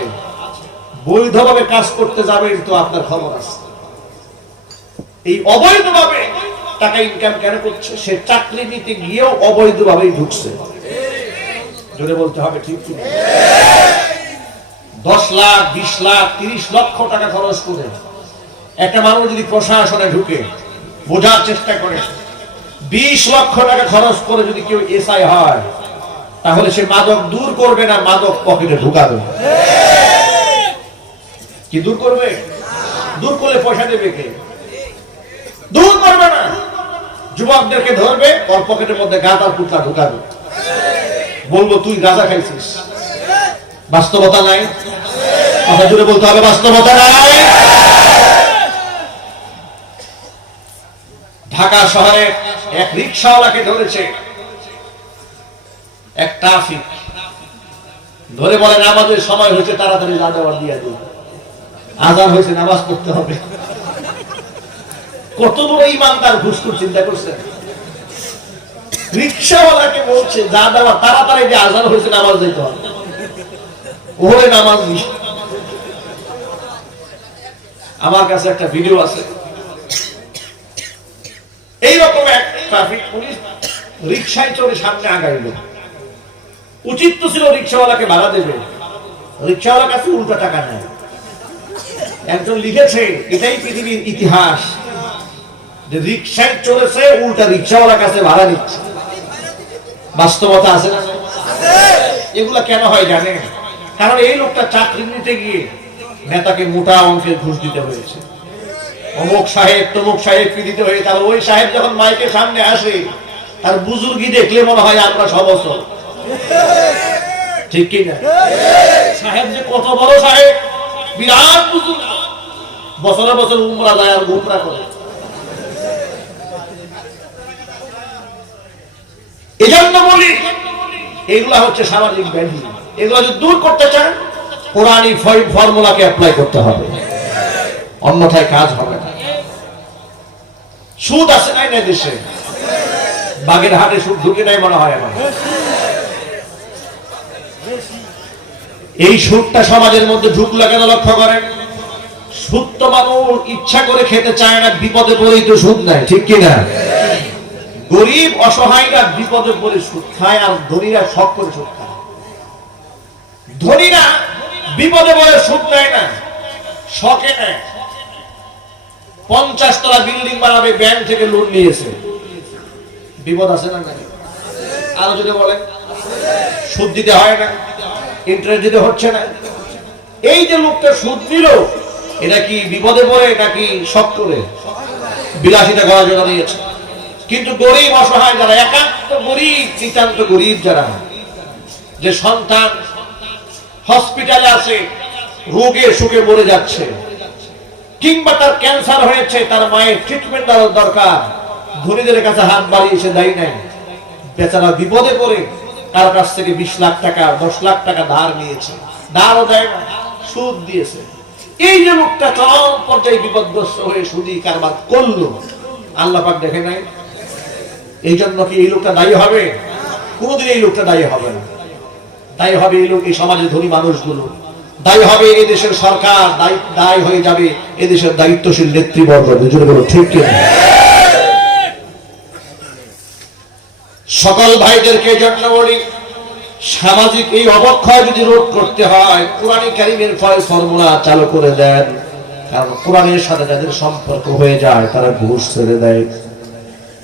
বৈধভাবে কাজ করতে যাবেন তো আপনার খবর আছে। এই অবৈধভাবে টাকা ইনকাম কেন করছে? সে চাকরি নিতে গিয়েও অবৈধভাবেই ঢুকছে। জোরে বলতে হবে ঠিক কি? 10 লাখ 20 লাখ 30 লক্ষ টাকা খরচ করে একটা মানুষ যদি প্রশাসনে ঢুকে, বোঝার চেষ্টা করে 20 লক্ষ টাকা খরচ করে যদি কেউ এসআই হয়, তাহলে সে মাদক দূর করবে না মাদক পকেটে ঢুকাবে? কি দূর করবে? দূর করলে পয়সা দেবে কে? দূর করবে না। যুবকদেরকে ধরবে, ওর পকেটের মধ্যে গাঁজার পুটলা ঢুকাবে, বলবো তুই গাঁজা খাইছিস। বাস্তবতা নাই? কথা জুড়ে বলতে হবে, বাস্তবতা নাই। ঢাকা শহরে এক রিকশাওয়ালাকে ধরেছে এক ট্রাফিক, ধরে বলে নামাজের সময় হয়েছে, তাড়াতাড়ি আজান দিয়ে দিন, আজান হয়েছে, নামাজ পড়তে হবে। কত বড় ইমানদার ঘুষখোর, চিন্তা করছেন? রিকশাওয়ালাকে বলছে যা দেওয়া তাড়াতাড়ি, যে আজান হয়েছে নামাজ দিতে হবে, ওরে নামাজ। আমার কাছে একটা ভিডিও আছে, এইরকম এক ট্রাফিক পুলিশ রিকশায় চড়ে সামনে আগাইল। উচিত তো ছিল রিকশাওয়ালাকে ভাড়া দেবে, রিকশাওয়ালার কাছে উল্টা টাকা নেয়। একজন লিখেছে, এটাই পৃথিবীর ইতিহাস, যে রিকশায় চড়েছে, উল্টা রিকশাওয়ালার কাছে ভাড়া নিচ্ছে। বাস্তবতা আছে না? এগুলা কেন হয় জানেন? কারণ এই লোকটা চাকরি নিতে গিয়ে নেতাকে মোটা অঙ্কের ঘুষ দিতে হয়েছে। অমুক সাহেব তমুক সাহেব কি দিতে হয়েছে। তাহলে ওই সাহেব যখন মাইকের সামনে আসে, তার বুজুর্গি দেখলে মনে হয় আমরা সবসর, ঠিক কি না? সাহেব যে কত বড় সাহেব, বিরাট বুজুর্গ, বছরে বছর উমরা যায় আর ঘুমরা করে। এজন্য বলি, এগুলা হচ্ছে সামাজিক ব্যাধি। এগুলো যদি দূর করতে চান, কোরআনী ফর্মুলাকে অ্যাপ্লাই করতে হবে, অন্যথায় কাজ হবে না। সুদ আছে নাই না দেশে? বাগের হাটে সুদ ঢুকে নাই মনে হয় আমার। এই সুদটা সমাজের মধ্যে ঢুকলো কেন লক্ষ্য করেন? সুদ তো মানুষ ইচ্ছা করে খেতে চায় না, বিপদে পড়েই তো সুদ নেয়, ঠিক কিনা? গরিব অসহায়রা বিপদে পড়ে সুদ খায়, আর ধনীরা শখ করে সুদ খায়। ধনীরা বিপদে পড়ে সুদ নেয় না, শখে নেয়। 50 তলা বিল্ডিং বানাবে, ব্যাংক থেকে লোন নিয়েছে, বিপদ আছে না? আরো যদি বলেন, সুদ দিতে হয় না, ইন্টারেস্ট দিতে হচ্ছে না। এই যে লোকটা সুদ নিল, এটা কি বিপদে পড়ে নাকি শখ করে? বিলাসিতা করার জন্য নিয়েছে। কিন্তু গরিব অসহায় যারা, একান্ত গরিব, নিতান্ত গরিব যারা, যে সন্তান হসপিটালে আছে, রোগে সুখে মরে যাচ্ছে, কিংবা তার ক্যান্সার হয়েছে, তার মায়ের ট্রিটমেন্ট দেওয়ার দরকার, ধনীদের কাছে হাত বাড়িয়েছে, দেয় নাই। বেচারা বিপদে পড়ে তার কাছ থেকে 20 লাখ টাকা 10 লাখ টাকা ধার নিয়েছে, ধারও দেয় না, সুদ দিয়েছে। এই যে লোকটা চরম পর্যায়ে বিপদগ্রস্ত হয়ে সুদী কারবার করলো, আল্লাহ পাক দেখে নাই? এই জন্য কি এই লোকটা দায়ী হবে? কোনদিন এই লোকটা দায়ী হবে না। দায়ী হবে এই লোক, এই সমাজের ধনী মানুষগুলো, দায়ী হবে এই দেশের সরকার, দায়ী হয়ে যাবে এই দেশের দায়িত্বশীল নেতৃবর্গ। দুজনে বলো ঠিক কিনা? সকল ভাইদেরকে জন্য বলি, সামাজিক এই অবক্ষয় যদি রোধ করতে হয়, কোরআনে কারীমের ফর্মুলা চালু করে দেন। কারণ কোরআনের সাথে যাদের সম্পর্ক হয়ে যায়, তারা ঘুষ ছেড়ে দেয়,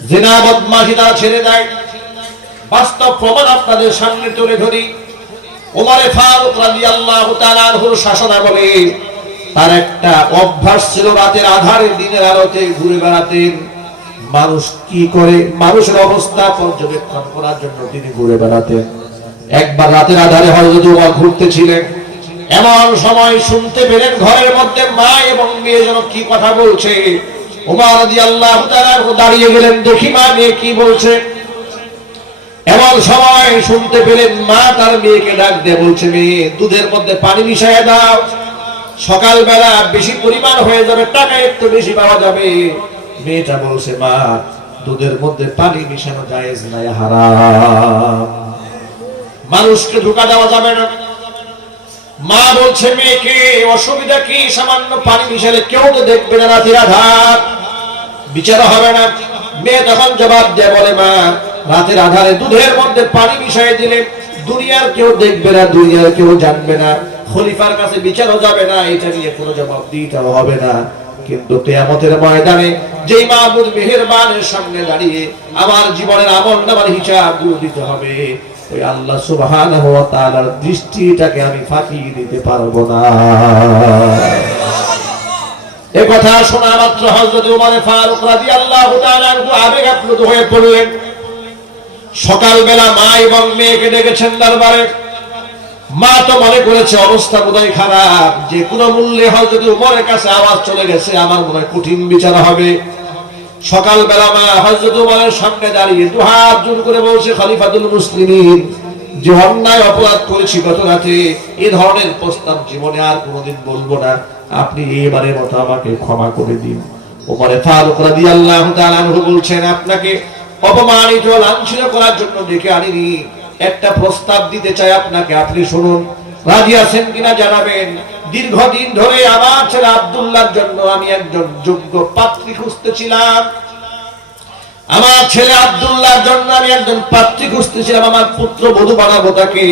জিনা বদমাশি তারা ছেড়ে দেয়। বাস্তব প্রমাণ আপনাদের সামনে তুলে ধরি। ওমরে ফারুক রাদিয়াল্লাহু তাআলা আনহুর শাসনামলে তার একটা অভ্যাস ছিল, রাতের আধারে দিনের আলোতে ঘুরে বেড়াতেন। মানুষ কি করে, মানুষের অবস্থা পর্যবেক্ষণ করার জন্য তিনি ঘুরে বেড়াতেন। একবার রাতের আধারে হযরত ওমর ঘুরতেছিলেন, এমন সময় শুনতে পেলেন ঘরের মধ্যে মা এবং মেয়ে যেন কি কথা বলছে। ওমর রাদিয়াল্লাহু তাআলা দাঁড়িয়ে গেলেন, দেখি মা মেয়ে কি বলছে। এমন সময় শুনতে পেলেন মা তার মেয়েকে ডাক দিয়ে বলছে, মেয়ে দুধের মধ্যে পানি মিশিয়ে দাও, সকালবেলা বেশি পরিমাণ হয়ে যাবে, টাকা একটু বেশি পাওয়া যাবে। মেয়েটা বলছে, মা দুধের মধ্যে পানি মিশানো জায়েজ নাই, হারাম, মানুষকে ধোঁকা দেওয়া যাবে না। মা বলছে মেয়েকে, অসুবিধা কি, সামান্য পানি মিশালে কেউ তো দেখবে না, রাতের আধার, বিচার হবে না। মেয়ে তখন জবাব দেয়, বলে মা, রাতের আধারে দুধের মধ্যে পানি মিশিয়ে দিলে দুনিয়ার কেউ দেখবে না, দুনিয়ার কেউ জানবে না, খলিফার কাছে বিচারও যাবে না, এটা নিয়ে কোনো জবাব দিতেও হবে না। কিন্তু কিয়ামতের ময়দানে যেই মাহবুব মেহেরবানের সামনে দাঁড়িয়ে আমার জীবনের আমলনামার হিসাব দিতে হবে, ওই আল্লাহ সুবহানাহু ওয়া তাআলার দৃষ্টিটাকে আমি ফাঁকি দিতে পারবো না। এই কথা শোনা মাত্র হযরত ওমর ফারুক রাদিয়াল্লাহু তাআলা আবেগ আপ্লুত হয়ে পড়লেন। সকালবেলা মা এবং মেয়েকে ডেকেছেন দরবারে। মা তো মনে করেছে অবস্থা বোধহয় খারাপ, যে কোনো মূল্যে হযরত ওমরের কাছে আওয়াজ চলে গেছে, আমার মনে হয় কঠিন বিচার হবে। সকালবেলা মা হযরত ওমরের সামনে দাঁড়িয়ে দুহাত জোর করে বলছে, খলিফাতুল মুসলিমিন, যে অন্যায় অপরাধ করেছি গত রাতে, এই ধরনের প্রস্তাব জীবনে আর কোনোদিন বলবো না, আপনি এবারের মতো আমাকে ক্ষমা করে দিন। ওমর ফারুক রাদিয়াল্লাহু তাআলা বলছেন, আপনাকে অপমানিত লাঞ্ছিত করার জন্য ডেকে আনিনি, একটা প্রস্তাব দিতে চাই আপনাকে, আপনি শুনুন, রাজি আছেন কিনা জানাবেন। দীর্ঘদিন ধরে আমার ছেলে আব্দুল্লাহর জন্য আমি একজন যোগ্য পাত্রী খুঁজতেছিলাম, আমার ছেলে আব্দুল্লাহর জন্য আমি একজন পাত্রী খুঁজতেছিলাম, আমার পুত্র বধূ বানাবো তাকে।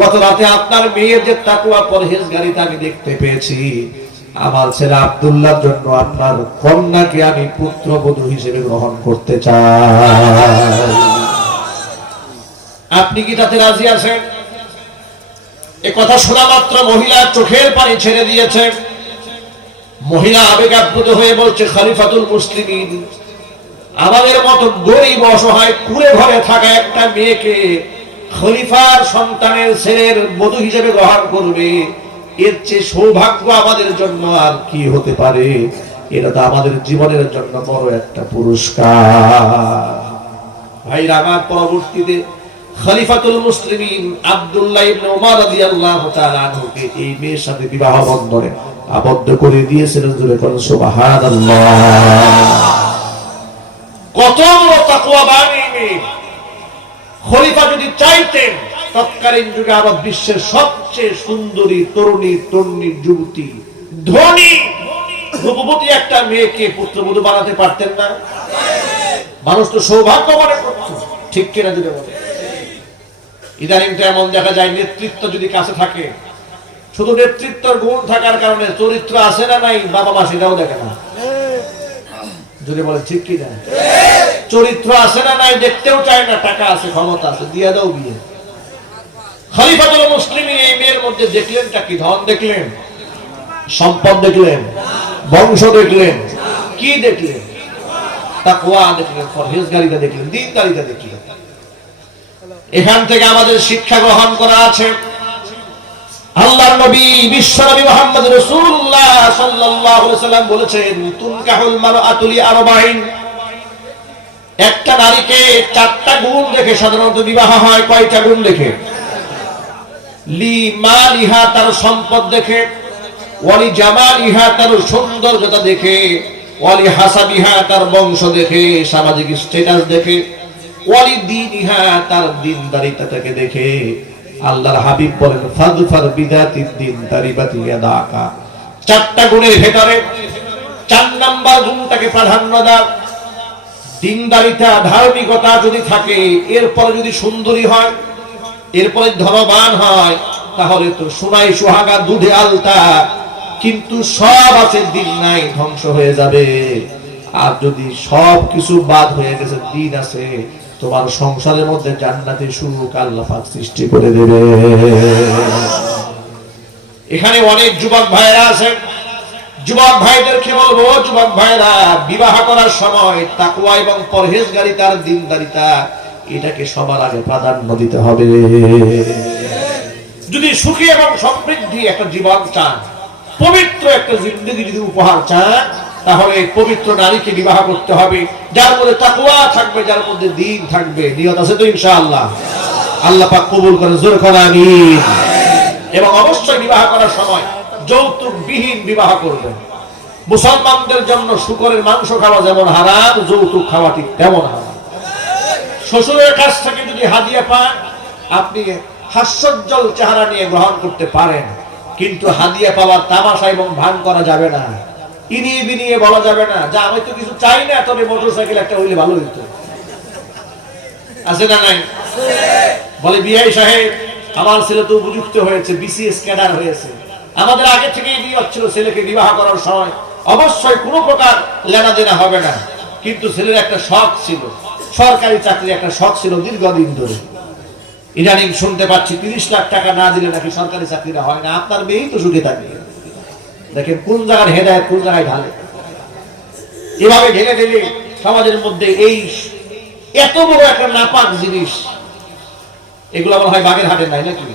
গত রাতে আপনার মেয়ের যে তাকওয়া পরহেজগারিতা আমি দেখতে পেয়েছি, আমার ছেলে আব্দুল্লাহর জন্য আপনার কন্যাকে আমি পুত্রবধূ হিসেবে গ্রহণ করতে চাই। আপনি কি তাতে রাজি আছেন? এ কথা শোনা মাত্র মহিলার চোখের পানি ছেড়ে দিয়েছে। মহিলা আবেগ আপ্লুত হয়ে বলছে, খলিফাতুল মুসলিমিন, আমাদের মতো গরিব অসহায় কুড়ে ঘরে থাকা একটা মেয়েকে খলিফার সন্তানের ছেলের বধূ হিসেবে গ্রহণ করবে, এর চেয়ে সৌভাগ্য আমাদের জন্য আর কি হতে পারে? এটা তো আমাদের জীবনের জন্য বড় একটা পুরস্কার। ভাইরা আমার, পরবর্তীতে খলিফাতুল মুসলিমিন আব্দুল্লাহ ইবনে উমর রাদিয়াল্লাহু তাআলা আনহুকে এই মেয়ের সাথে বিবাহ বন্ধনে আবদ্ধ করে দিয়েছিলেন। জোরে বলেন সুবহানাল্লাহ। কত বড় তাকওয়াবান এই মেয়ে! খলিফা যদি চাইতেন, তৎকালীন যুগে আরব বিশ্বের সবচেয়ে সুন্দরী তরুণী যুবতী ধনী রূপবতী একটা মেয়েকে পুত্রবধূ বানাতে পারতেন না? মানুষ তো সৌভাগ্য মনে করত, ঠিক কিনা যদি বলে। ইদানিং তো এমন দেখা যায়, নেতৃত্ব যদি কাছে থাকে, শুধু নেতৃত্বের গুণ থাকার কারণে চরিত্র আছে না নাই বাবা মা সেটাও দেখে না। যদি বলে ঠিক কিনা? চরিত্র আছে না নাই দেখতেও চায় না, টাকা আছে, ক্ষমতা আছে, দিয়ে দাও বিয়ে। খলিফাতুল মুসলিমিন এই মেয়ের মধ্যে দেখলেনটা কি? ধন দেখলেন, সম্পদ দেখলেন, বংশ দেখলেন, কি দেখলেন? তাকওয়া দেখলেন, পরহেজগারিতা দেখলেন, দ্বীনদারিতা দেখলেন। এখান থেকে আমাদের শিক্ষা গ্রহণ করা আছে। আল্লাহর নবী বিশ্বনবী মুহাম্মদ রাসূলুল্লাহ সাল্লাল্লাহু আলাইহি ওয়াসাল্লাম বলেছেন, তুনকাহুল মারআতু লিআরবাইন, একটা নারীকে চারটা গুণ দেখে সাধারণত বিবাহ হয়। কয়টা গুণ দেখে? লি মালিহা, তার সম্পদ দেখে, ওয়ালি জামালিহা, তার সৌন্দর্যতা দেখে, ওয়ালি হাসাবিহা, তার বংশ দেখে, সামাজিক স্ট্যাটাস দেখে, ওয়ালি দীনিহা, তার দ্বীনদারিতাটাকে দেখে। আল্লাহর হাবিব বলেন, ফাযফার বিযাতিদ দ্বীন তারিবাত ইয়াদাকা, চারটা গুণের ভেতরে 4 নাম্বার গুণটাকে প্রাধান্য দাও। দ্বীনদারিতা, ধার্মিকতা যদি থাকে, এরপরে যদি সুন্দরী হয়, এরপরে ধনবান হয়, তাহলে তো সোনাই সোহাগা দুধে আলতা, কিন্তু সব আছে, দিন নাই, ধ্বংস হয়ে যাবে। আর যদি সব কিছু বাদ হয়ে গেছে, দিন আছে, তোমার সংসারের মধ্যে জান্নাতে সুখ আল্লাহ পাক সৃষ্টি করে দেবে। এখানে অনেক যুবক ভাইরা আছেন, যুবক ভাইদেরকে বলবো, যুবক ভাইরা, বিবাহ করার সময় তাকওয়া এবং পরহেজগারিতার দ্বীনদারিতা, এটাকে সবার আগে প্রাধান্য দিতে হবে। যদি সুখী এবং সমৃদ্ধি একটা জীবন চান, পবিত্র একটা জিন্দেগি যদি উপহার চান, তাহলে পবিত্র নারীকে বিবাহ করতে হবে, যার মধ্যে তাকওয়া থাকবে, যার মধ্যে দ্বীন থাকবে। নিয়ত আছে তো ইনশাআল্লাহ? আল্লাহ পাক কবুল করে, জোরে করে আমিন। এবং অবশ্যই বিবাহ করার সময় যৌতুকবিহীন বিবাহ করবেন। মুসলমানদের জন্য শুকরের মাংস খাওয়া যেমন হারাম, যৌতুক খাওয়া ঠিক তেমন হারাম। শ্বশুরের কাছ থেকে যদি হাদিয়া পান, আপনি হাস্যোজ্জ্বল চেহারা নিয়ে গ্রহণ করতে পারেন, কিন্তু হাদিয়া পাওয়ার তামাশা এবং ভান করা যাবে না। ইনিয়ে বিনিয়ে বলা যাবে না যে আমি তো কিছু চাই না, তবে মোটরসাইকেল একটা হইলে ভালো হইতো। আছে না নাই? বলে বিআই সাহেব, আমার ছেলে তো উপযুক্ত হয়েছে, বিসিএস ক্যাডার হয়েছে। আমাদের আগে থেকেই বিয়ে হচ্ছিল, ছেলেকে বিবাহ করার সময় অবশ্যই কোনো প্রকার লেনা দেনা হবে না, কিন্তু ছেলের একটা শখ ছিল, সরকারি চাকরির একটা শখ ছিল দীর্ঘদিন ধরে। ইদানিং শুনতে পাচ্ছি 30 লাখ টাকা না দিলে নাকি সরকারি চাকরিটা হয় না। আপনার মেয়েই তো সুখে থাকে। দেখেন কোন জায়গার হেদায়েত কোন জায়গায় ঢালে। এভাবে ঢেলে ঢেলে সমাজের মধ্যে এই এত বড় একটা নাপাক জিনিস, এগুলো আমার হয় বাগের হাটে নাই নাকি?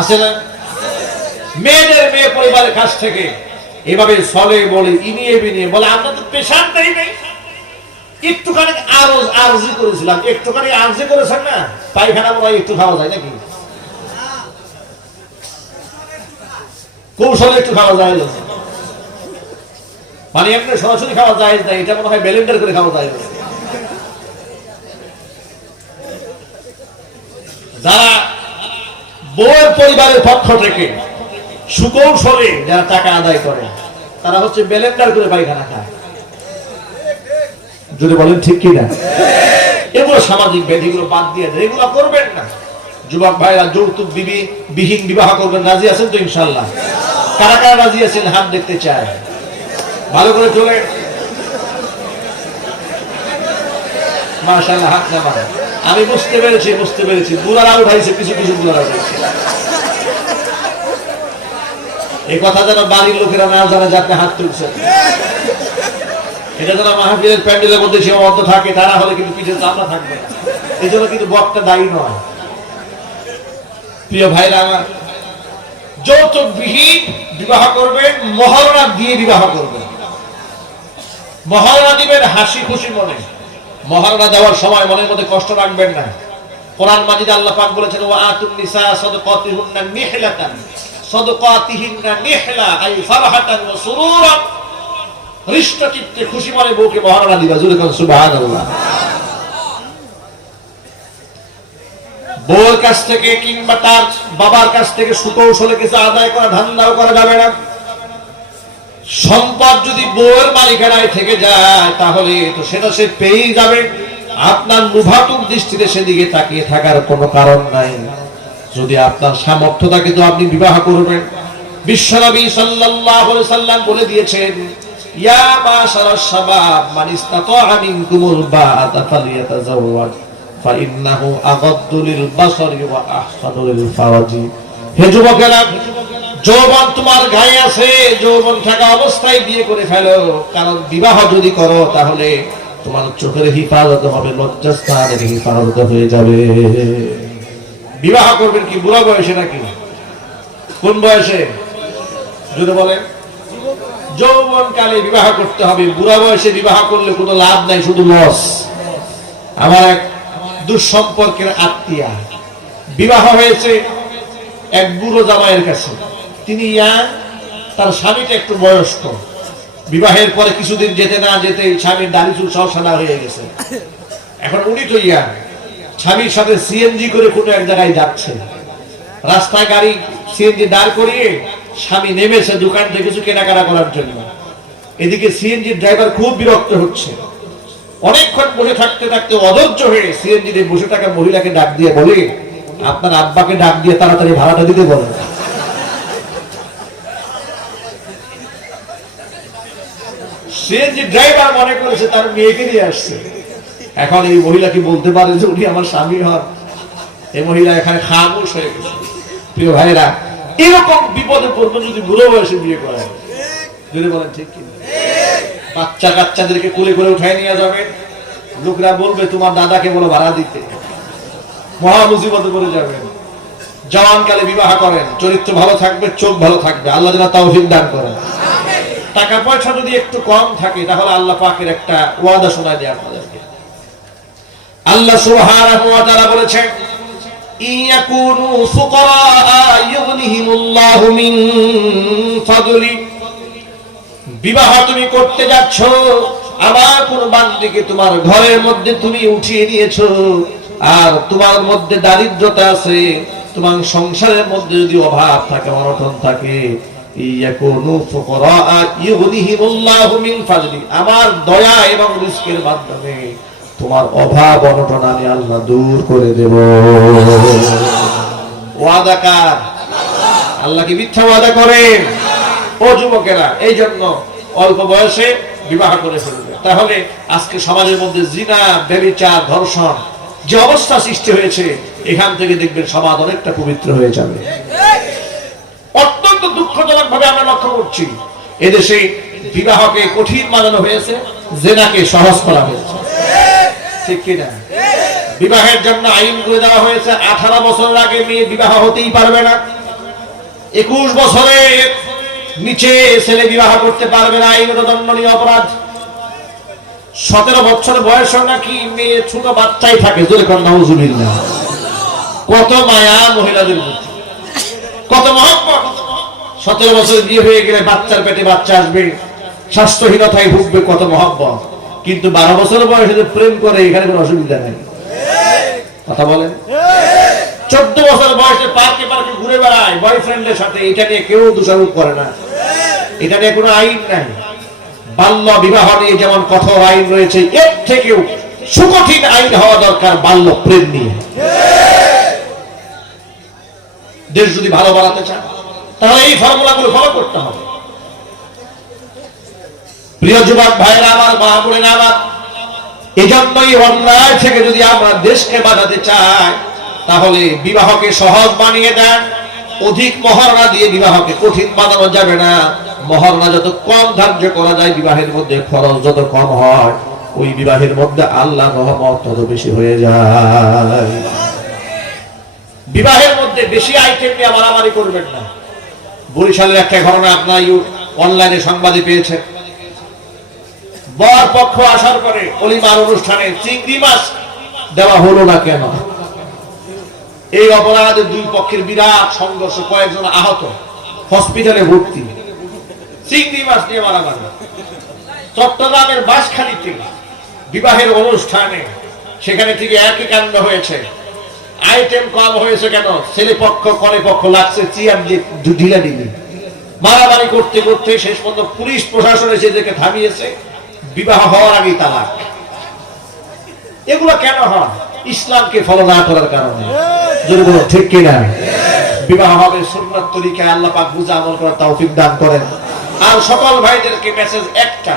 আছে না? মেয়েদের মেয়ে পরিবারের কাছ থেকে এভাবে চলে বলে ইনিয়ে বিনিয়ে বলে আমরা তো পেশানটাই নেই। একটুখানি আরজি করেছিলাম, একটুখানি আরজি করেছেন না, পায়খানা মনে হয় একটু খাওয়া যায় নাকি? কৌশলে একটু খাওয়া যায়, মানে এমনি সরাসরি খাওয়া যায় না, এটা মনে হয় ব্লেন্ডার করে খাওয়া যায়। যারা বউয়ের পরিবারের পক্ষ থেকে সুকৌশলে যারা টাকা আদায় করে, তারা হচ্ছে ব্লেন্ডার করে পায়খানা খায়। যদি বলেন ঠিক কিনা? এগুলো সামাজিক ব্যাধিগুলো বাদ দিয়ে দেয়, এগুলো করবেন না। যুবক ভাইরা যৌতুক বিহীন বিবাহ করবেন, রাজি আছেন তো ইনশাল্লাহ? কারা কারা রাজি আছেন হাত দেখতে চায়? ভালো করে চলে মাশাআল্লাহ, হাত নামান। আমি বুঝতে পেরেছি বুড়ারা উঠাইছে, কিছু কিছু বুড়ারা উঠাইছে। এই কথা যেন বাড়ির লোকেরা না জানে যে আপনি হাত তুলছেন। এটা যারা মাহফিলের প্যান্ডেলের মধ্যে সীমাবদ্ধ থাকে, তারা হলে কিন্তু পিঠে চামড়া থাকবে না। এই জন্য কিন্তু বক্তা দায়ী নয়। প্রিয় ভাইরা আমার, যৌতুকবিহীন বিবাহ করবেন, মহারণা দিয়ে বিবাহ করবেন। মহারণা দিবেন হাসি খুশি মনে। মহারণা দেওয়ার সময় মনের মধ্যে কষ্ট রাখবেন না। কোরআন মাজিদে আল্লাহ পাক বলেছেন, ওয়া আতুন নিসা সাদাকাতিহুন্না নিহলাতান, সাদাকাতিহিন্না নিহলা আই ফারহাতান ওয়া সুরুরান। হৃষ্টচিত্তে খুশি মনে বউকে মহারণা দিবা। জোরে বলুন সুবহানাল্লাহ। বউর কাছ থেকে কিংবা তার বাবার কাছ থেকে সুকৌশলে কিছু আদায় করা, ধান্দাও করা যাবে না। সম্পদ যদি বউয়ের মালিকানায় থেকে যায়, তাহলে তো সেটা সে পেয়েই যাবে। আপনার মুভাতুক দৃষ্টিতে সেদিকে তাকিয়ে থাকার কোনো কারণ নাই। যদি আপনার সামর্থ্য থাকে তো আপনি বিবাহ করবেন। বিশ্বনবী সাল্লাল্লাহু আলাইহি সাল্লাম বলে দিয়েছেন, ইয়া মাশারাশ শাবাব মান ইসতাতাআ মিনকুমুল বাআতা ফালিয়াতাযাওয়াজ ফাইন্নাহু আগাদ্দু লিল বাসারি ওয়া আহসানু লিল ফারাজি। হে যুবকেরা, যৌবন তোমার গায়ে আছে, যৌবন থাকা অবস্থায় বিয়ে করে ফেলো। কারণ বিবাহ যদি করো তাহলে তোমার চোখের হিফাজত হবে, লজ্জাস্থানের হিফাজত হয়ে যাবে। বিবাহ করবেন কি বুড়া বয়সে নাকি কোন বয়সে? যদি বলেন যৌবন কালে বিবাহ করতে হবে। বুড়া বয়সে বিবাহ করলে কোনো লাভ নাই, শুধু লস। আমার এক দুঃসম্পর্কের আত্মীয়া বিবাহ হয়েছে এক বুড়ো জামাইয়ের কাছে। তিনি ইয়াং, তার স্বামীটা একটু বয়স্ক। বিবাহের পরে কিছুদিন যেতে না যেতে স্বামীর দাড়ি চুল সব সাদা হয়ে গেছে। এখন উনি তো ইয়াং, স্বামীর সাথে সিএনজি করে কোনো এক জায়গায় যাচ্ছে। রাস্তায় গাড়ি সিএনজি দাঁড় করিয়ে স্বামী নেমেছে দোকান থেকে কিছু কেনাকাটা করার জন্য। এদিকে সিএনজি ড্রাইভার খুব বিরক্ত হচ্ছে। অনেকক্ষণ বসে থাকতে থাকতে অধৈর্য হয়ে সিএনজি তে বসে থাকা মহিলাকে ডাক দিয়ে বলে, আপনার আব্বাকে ডাক দিয়ে তাড়াতাড়ি ভাড়াটা দিতে বলেন। সিএনজি ড্রাইভার মনে করেছে তার মেয়েকে নিয়ে আসছে। এখন এই মহিলা কি বলতে পারে যে উনি আমার স্বামী হন? এই মহিলা এখানে খামোশ হয়ে গেছে। প্রিয় ভাইরা, এরকম বিপদে পড়বে যদি বুড়ো বয়সে বিয়ে করা হয়। যদি বলেন ঠিক কি? বাচ্চা কাচ্চাদেরকে কোলে করে উঠাই নিয়ে যাবেন, লোকরা বলবে তোমার দাদাকে বলো ভাড়া দিতে। মহা মুসিবতে পড়ে যাবেন। জওয়ানকালে বিবাহ করেন, চরিত্র ভালো থাকবে, চোখ ভালো থাকবে। আল্লাহ যেন তাওফিক দান করেন। টাকা পয়সা যদি একটু কম থাকে তাহলে আল্লাহ পাকের একটা ওয়াদা শোনায় দেয় আপনাদেরকে। আল্লাহ সুবহানাহু ওয়া তাআলা বলেছেন, ইয়াকুনু ফুকারা ইউগনিহিমুল্লাহু মিন ফাদলি। বিবাহ তুমি করতে যাচ্ছ, আমার কোন বান্দিকে তোমার ঘরের মধ্যে তুমি উঠিয়ে নিয়েছো, আর তোমার মধ্যে দারিদ্রতা আছে, তোমার সংসারের মধ্যে যদি অভাব থাকে, অনটন থাকে, ইয়াকুনু ফুকারা ইউগনিহিমুল্লাহু মিন ফাজলি, আমার দয়া এবং রিজকের মাধ্যমে তোমার অভাব অনটন আমি আল্লাহ দূর করে দেব। ওয়াদা কার? আল্লাহ কি মিথ্যা ওয়াদা করেন? ও যুবকেরা, এই জন্য অল্প বয়সে বিবাহ করে ফেলবে। তাহলে আজকে সমাজের মধ্যে জিনা, ব্যভিচার, ধর্ষণ যে অবস্থা সৃষ্টি হয়েছে, এখান থেকে দেখবেন সমাজ অনেকটা পবিত্র হয়ে যাবে। অত্যন্ত দুঃখজনক ভাবে আমরা লক্ষ্য করছি, এদেশে বিবাহকে কঠিন বানানো হয়েছে, জেনাকে সহজ করা হয়েছে, ঠিক কিনা? বিবাহের জন্য আইন করে দেওয়া হয়েছে 18 বছরের আগে মেয়ে বিবাহ হতেই পারবে না, 21 বছরের নিচে ছেলে বিবাহ করতে পারবে না, আইনত দণ্ডনীয় অপরাধ। 17 বছর বয়স নাকি মেয়ে ছোট বাচ্চাই থাকে, জোরে কর নাউজুবিল্লাহ। কত মায়া মহিলাদের প্রতি, কত মহব্বত। 17 বছর বিয়ে হয়ে গেলে বাচ্চার পেটে বাচ্চা আসবে, স্বাস্থ্যহীনতায় ভুগবে, কত মহব্বত। কিন্তু 12 বছর বয়সে যে প্রেম করে, এখানে কোনো অসুবিধা নেই, কথা বলেন। 14 বছর বয়সে পার্কে পার্কে ঘুরে বেড়ায় বয়ফ্রেন্ডের সাথে, এটা নিয়ে কেউ দোষারোপ করে না, এটা নিয়ে কোনো আইন নাই। বাল্য বিবাহ নিয়ে যেমন কঠোর আইন রয়েছে, এর থেকেও সুকঠিন আইন হওয়া দরকার বাল্য প্রেম নিয়ে। দেশ যদি ভালো বানাতে চায়, তাহলে এই ফর্মুলাগুলো ফলো করতে হবে। প্রিয় যুবক ভাইরা আমার, মা বোনেরা আমার, এজন্যই অন্যায় থেকে যদি আমরা দেশকে বাঁচাতে চাই, তাহলে বিবাহকে সহজ বানিয়ে দেন। অধিক মহারণা দিয়ে বিবাহকে কঠিন বানানো যাবে না। মহারণা যত কম ধার্য করা যায়, বিবাহের মধ্যে খরচ যত কম হয়, ওই বিবাহের মধ্যে আল্লাহর রহমত তত বেশি হয়ে যায়। বিবাহের মধ্যে বেশি আইটেম নিয়ে মারামারি করবেন না। বরিশালের একটা ঘটনা আপনার অনলাইনে সংবাদে পেয়েছেন। বর পক্ষ আসার পরে অলিমার অনুষ্ঠানে চিংড়ি মাছ দেওয়া হলো না কেন? এই অপরাধে দুই পক্ষের বিরাট সংঘর্ষ, কয়েকজন আহত, হসপিটালে ভর্তি। চিংড়ি মাছ নিয়ে মারামারি। চট্টগ্রামের বাঁশখালীতে বিবাহের অনুষ্ঠানে, সেখানে থেকে একই কাণ্ড হয়েছে। আইটেম কম হয়েছে কেন? ছেলে পক্ষ কনে পক্ষ লাগছে চেয়ার দিয়ে ঢিলাঢিলি, মারামারি করতে করতে শেষ পর্যন্ত পুলিশ প্রশাসন এসে দেখে থামিয়েছে। বিবাহ হওয়ার আগেই তালাক। এগুলো কেন হয়? ইসলামকে ফলো না করার কারণে। যদি বলো ঠিক কিনা? বিবাহ হবে সুন্নাত তরিকায়, আল্লাহ পাক বুঝে আমল করার তৌফিক দান করেন। আর সকল ভাইদেরকে মেসেজ একটা,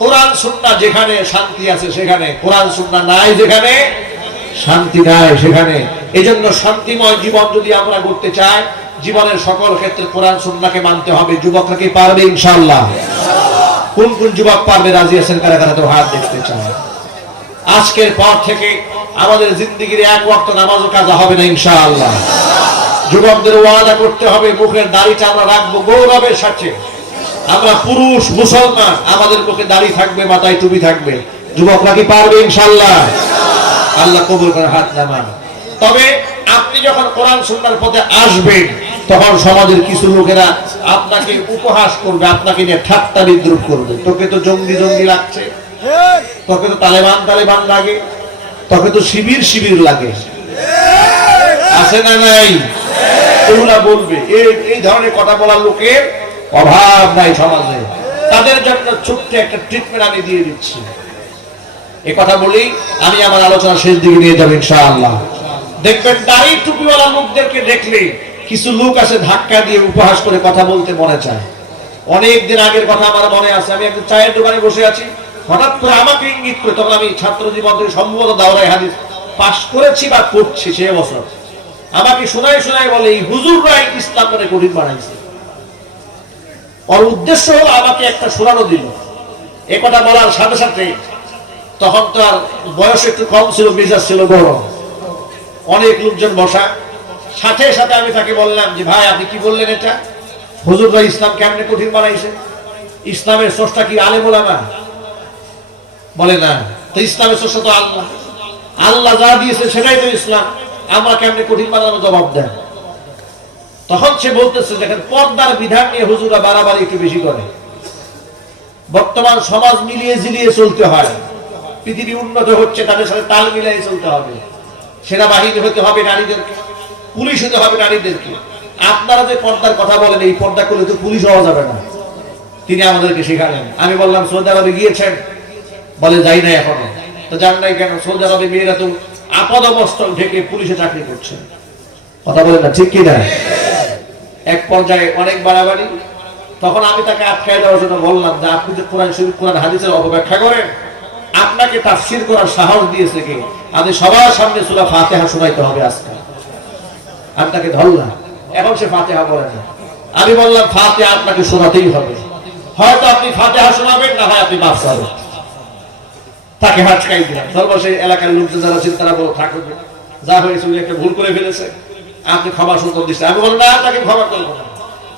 কোরআন সুন্নাহ যেখানে শান্তি আছে সেখানে, কোরআন সুন্নাহ নাই যেখানে শান্তি নাই সেখানে। এজন্য শান্তিময় জীবন যদি আমরা করতে চাই, জীবনের সকল ক্ষেত্রে কোরআন সুন্নাহকে মানতে হবে। যুবকরা কি পারবে ইনশাআল্লাহ? কোন কোন যুবক পারবে? রাজি আছেন কারা কারা? তো হাত দেখতে চায়। আজকের পর থেকে আমাদের জিন্দেগির এক ওয়াক্ত নামাজও কাজা হবে না ইনশাআল্লাহ। যুবকদের ওয়াদা করতে হবে, মুখের দাড়িটা আমরা রাখবো গৌরবের সাথে। আমরা পুরুষ মুসলমান, আমাদের মুখে দাড়ি থাকবে, মাথায় টুপি থাকবে। যুবকরা কি পারবে ইনশাআল্লাহ? আল্লাহ কবুল করে, হাত নামান। তবে আপনি যখন কোরআন সুন্নাহর পথে আসবেন, তখন সমাজের কিছু লোকেরা আপনাকে উপহাস করবে, আপনাকে নিয়ে ঠাট্টা বিদ্রুপ করবে। তোকে তো জঙ্গি জঙ্গি লাগছে, তোকে তো তালেবান তালেবান লাগে, তোকে তো শিবির শিবির লাগে, আছে না নাই? এগুলা বলবে। এই ধরনের কথা বলার লোকের অভাব নাই সমাজে। তাদের জন্য ছোট্ট একটা ট্রিটমেন্ট আমি দিয়ে দিচ্ছি। এই কথা বলি আমি আমার আলোচনা শেষ দিকে নিয়ে যাবো ইনশাআল্লাহ। দেখবেন দাড়ি টুপিওয়ালা লোকদেরকে দেখলে কিছু লোক আছে ধাক্কা দিয়ে উপহাস করে কথা বলতে মনে চায়। অনেকদিন আগের কথা আমার মনে আছে, আমি একটা চায়ের দোকানে বসে আছি, হঠাৎ করে আমাকে ইঙ্গিত করে, তখন আমি ছাত্র জীবন থেকে সম্ভবত দাওরায়ে হাদিস পাশ করেছি বা করছি সে বছর, আমাকে শোনায় শোনায় বলে, এই হুজুররাই ইসলাম মানে কঠিন বানাইছে। ওর উদ্দেশ্য হলো আমাকে একটা শোনানো দিল। এ কথা বলার সাথে সাথে, তখন তো আর বয়স একটু কম ছিল, মেজাজ ছিল গরম, অনেক লোকজন বসা। সাথে সাথে আমি তাকে বললাম যে ভাই আপনি কি বললেন? এটা হুজুররা ইসলাম কেমনে কঠিন বানাইছে? ইসলামের স্রষ্টা কি আলেম ওলামা? বলে না। তো ইসলামের স্রষ্টা তো আল্লাহ, আল্লাহ যা দিয়েছে সেটাই তো ইসলাম, আমরা কেমনে কঠিন বানানো? জবাব দেন। তখন সে বলতেছে, দেখেন পর্দার বিধান নিয়ে হুজুরা বাড়াবাড়ি একটু বেশি করে। বর্তমান সমাজ মিলিয়ে ঝিলিয়ে চলতে হয়, পৃথিবী উন্নত হচ্ছে, তাদের সাথে তাল মিলিয়ে চলতে হবে। সেনাবাহিনী হতে হবে নারীদেরকে, পুলিশ হতে হবে নারীদেরকে, আপনারা যে পর্দার কথা বলেন, এই পর্দা করলে তো পুলিশ হওয়া যাবে না। তিনি আমাদেরকে শেখালেন। আমি বললাম সৌদি আরবে গিয়েছেন? বলে যাই না এখনো। তো যান নাই কেন? সৌদি আরবে মেয়েরা তো আপদমস্তক ঢেকে পুলিশে চাকরি করছে। কথা বলেন না, ঠিক কিনা? এক পর্যায়ে অনেক বাড়াবাড়ি। তখন আমি তাকে আটকায় দেওয়ার জন্য বললাম যে আপনি যে কোরআন শরীফ, কোরআন হাদিসের অপব্যাখ্যা করেন, আপনাকে তাফসীর করার সাহস দিয়েছে কে? আপনি সবার সামনে সূরা ফাতিহা শোনাইতে হবে আজকে। আমি তাকে ধরলাম, এখন সে ফাতিহা বলে না। আমি বললাম ফাতিহা আপনাকে শোনাতেই হবে, হয়তো আপনি ফাতিহা শোনাবেন, না হয় আপনি মাফ চাবেন। তাকে হাঁচকাই দিলাম। সর্বশেষ এলাকার লোকজন যারা ছিল তারা বলো ঠাকুর যা হয়েছে উনি একটা ভুল করে ফেলেছে, আপনি ক্ষমা সুন্দর দিচ্ছেন। আমি বললাম না, তাকে ক্ষমা করবো না,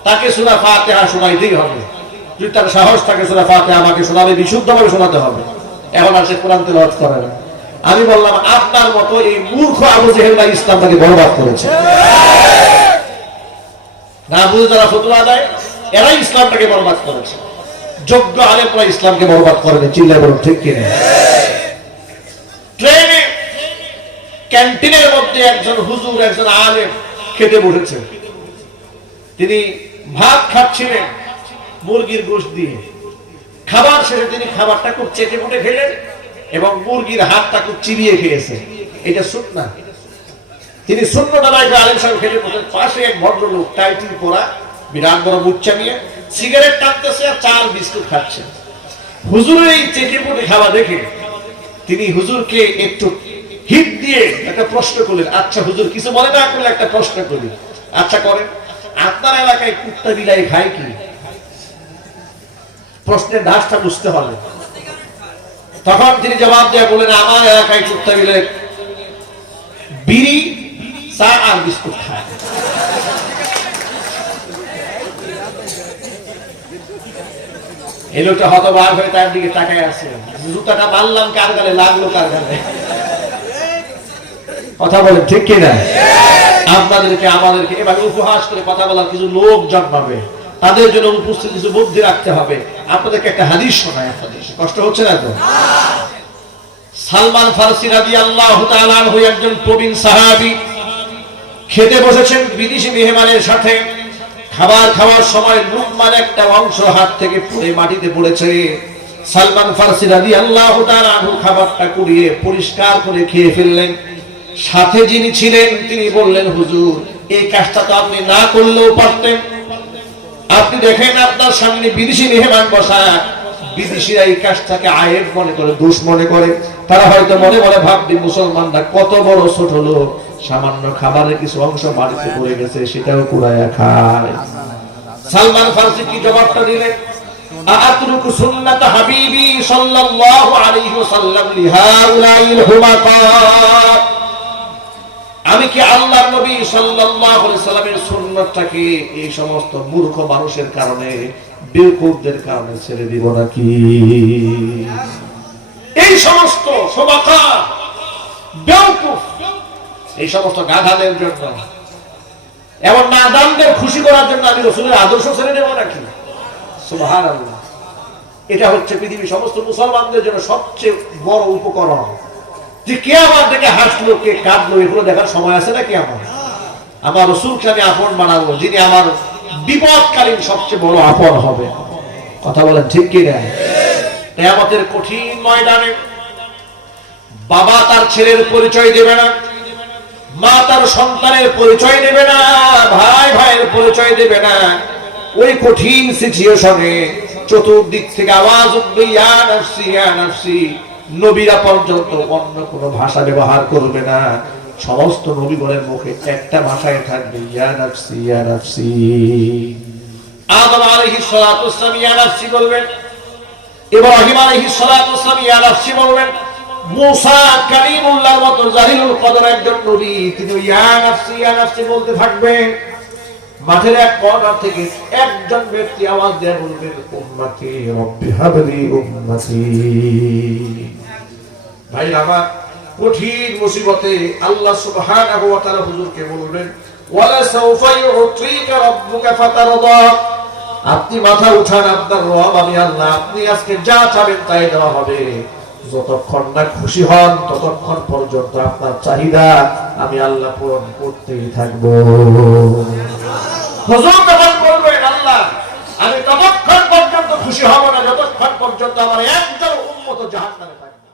তাকে সূরা ফাতিহা শোনাইতেই হবে। যদি তার সাহস থাকে সূরা ফাতিহা আমাকে শোনাবে, বিশুদ্ধভাবে শোনাতে হবে। এখন আর সে কোরআন তেলাওয়াত করে না। আমি বললাম আপনার মতো এই মূর্খ আবু জেহেলরা ইসলামটাকে বরবাদ করেছে। না বুঝে যারা ফতোয়া দেয়, এরাই ইসলামটাকে বরবাদ করেছে। যোগ্য আলেমরা ইসলামকে বরবাদ করেনি। চিল্লায় বলুন ঠিক কিনা? ট্রেনে ক্যান্টিনের মধ্যে একজন হুজুর, একজন আলেম খেতে বসেছে। তিনি ভাত খাচ্ছিলেন মুরগির গোশত দিয়ে। খাবার শেষে তিনি খাবারটা খুব চেটে পুটে খেলেন এবং মুরগির হাতটা খুব চিবিয়ে খেয়েছে। এটা সুন্নাহ। তিনি সুন্নাত আদায় করে আলেম সাহেব খেতে বসেন। পাশে এক ভদ্রলোক টাইটি পরা, বিরাট বড় মুচ্চা নিয়ে সিগারেট টানতেছে আর চাল বিস্কুট খাচ্ছে। হুজুরের এই চেটে পুটে খাওয়া দেখে তিনি হুজুরকে একটু হিট দিয়ে একটা প্রশ্ন করলেন। আচ্ছা হুজুর, কিছু মনে না করলে একটা প্রশ্ন করি। আচ্ছা করেন, আপনার এলাকায় কুত্তা বিলাই খায় কি? প্রশ্নের ধাঁচটা বুঝতে হবে। তখন তিনি জবাব দেয়া বলেন, আমার এলাকায় কুত্তা বিলাই বিড়ি, চা আর বিস্কুট খায়। এই লোকটা হতবাক হয়ে তার দিকে তাকায় আছে। জুতাটা মারলাম কার গালে, লাগলো কার গালে? কথা বলেন ঠিক কিনা? আপনাদেরকে আমাদেরকে এভাবে উপহাস করে কথা বলার কিছু লোক জন্মাবে, তাদের জন্য উপস্থিত কিছু বুদ্ধি রাখতে হবে। আপনাদেরকে একটা হাদিস শোনায়, আপনাদের কষ্ট হচ্ছে না তো? সালমান ফারসি রাদিয়াল্লাহু তাআলা আনহু একজন প্রবীণ সাহাবী, খেতে বসেছেন বিদেশি মেহমানের সাথে। খাবার খাওয়ার সময় লুকমার একটা অংশ হাত থেকে পড়ে মাটিতে পড়েছে। সালমান ফারসি রাদিয়াল্লাহু তাআলা আনহু খাবারটা কুড়িয়ে পরিষ্কার করে খেয়ে ফেললেন। সাথে যিনি ছিলেন তিনি বললেন, হুজুর এই কাজটা তো আপনি না করলেও পারতেন। আপনি দেখেন আপনার সামনে বিদেশি মেহমান বসা, বিদেশিরা এই কাজটাকে আয়েব মনে করে, দোষ মনে করে। তারা হয়তো মনে মনে ভাববে মুসলমানরা কত বড় ছোট লোক, সামান্য খাবারের কিছু অংশ বাড়িতে পড়ে গেছে সেটাও কুড়াইয়া খায়। সালমান ফারসি কি জবাবটা দিলেন? আতরুকু সুন্নাত হাবিবি সাল্লাল্লাহু আলাইহি ওয়াসাল্লাম লিহাউলাইল হুমাকা। আমি কি আল্লাহর নবী সাল্লাল্লাহু আলাইহি সাল্লামের সুন্নাতটাকে এই সমস্ত মূর্খ মানুষের কারণে, বেকুবদের কারণে ছেড়ে দিব নাকি? এই সমস্ত সবাকা, বেকুব, এই সমস্ত গাধাদের জন্য, এমন নাদানদের খুশি করার জন্য আমি রাসূলের আদর্শ ছেড়ে দেব নাকি? সুবহানাল্লাহ। এটা হচ্ছে পৃথিবীর সমস্ত মুসলমানদের জন্য সবচেয়ে বড় উপকরণ। যে কে আমার দেখে হাসলো, কে কাঁদলো, এগুলো দেখার সময় আছে নাকি? আমার রাসূলকে আমি আপন বানাবো, যিনি আমার বিপদকালীন সবচেয়ে বড় আপন হবে। কথা বলেন ঠিক কি না? কিয়ামতের কঠিন ময়দানে বাবা তার ছেলের পরিচয় দেবে না, মা তার সন্তানের পরিচয় দেবে না, ভাই ভাইয়ের পরিচয় দেবে না। ওই কঠিন সিচুয়েশনে চতুর্দিক থেকে আওয়াজ উঠবে, ইয়া নাফসি ইয়া নাফসি। নবীরা পর্যন্ত অন্য কোনো ভাষা ব্যবহার করবে না। সমস্ত নবীগণের মুখে একটা ভাষায় থাকবে, ইয়া নাফসি ইয়া নাফসি। আদম আলাইহিস সালাতু ওয়াস সালাম ইয়া নাফসি বলবেন, ইব্রাহিম আলাইহিস সালাতু ওয়াস সালাম ইয়া নাফসি বলবেন, মুসা কালিমুল্লাহর মতো জালিলুল কদর একজন নবী, তিনি ইয়া নাফসি বলতে থাকবেন। মাঠের এক কর্নার থেকে একজন ব্যক্তি আওয়াজ দিয়ে বলবেন, উম্মতি রব্বি হাবলি উম্মতি। ভাই আমার কঠিন মুসিবতে আল্লাহ সুবহানাহু ওয়া তাআলা হুজুরকে বলবেন, ওয়ালা সাউফা ইউতিকা রাব্বুকা ফাতারদা। আপনি মাথা উঠান, আপনার রব আমি আল্লাহ, আপনি আজকে যা চাবেন তাই দেওয়া হবে। যতক্ষণ না খুশি হন ততক্ষণ পর্যন্ত আপনার চাহিদা আমি আল্লাহ পূরণ করতেই থাকবো। হুজুর তখন বলবেন, আল্লাহ আমি ততক্ষণ পর্যন্ত খুশি হব না যতক্ষণ পর্যন্ত আমার একজন উম্মত জাহান্নামে থাকবে।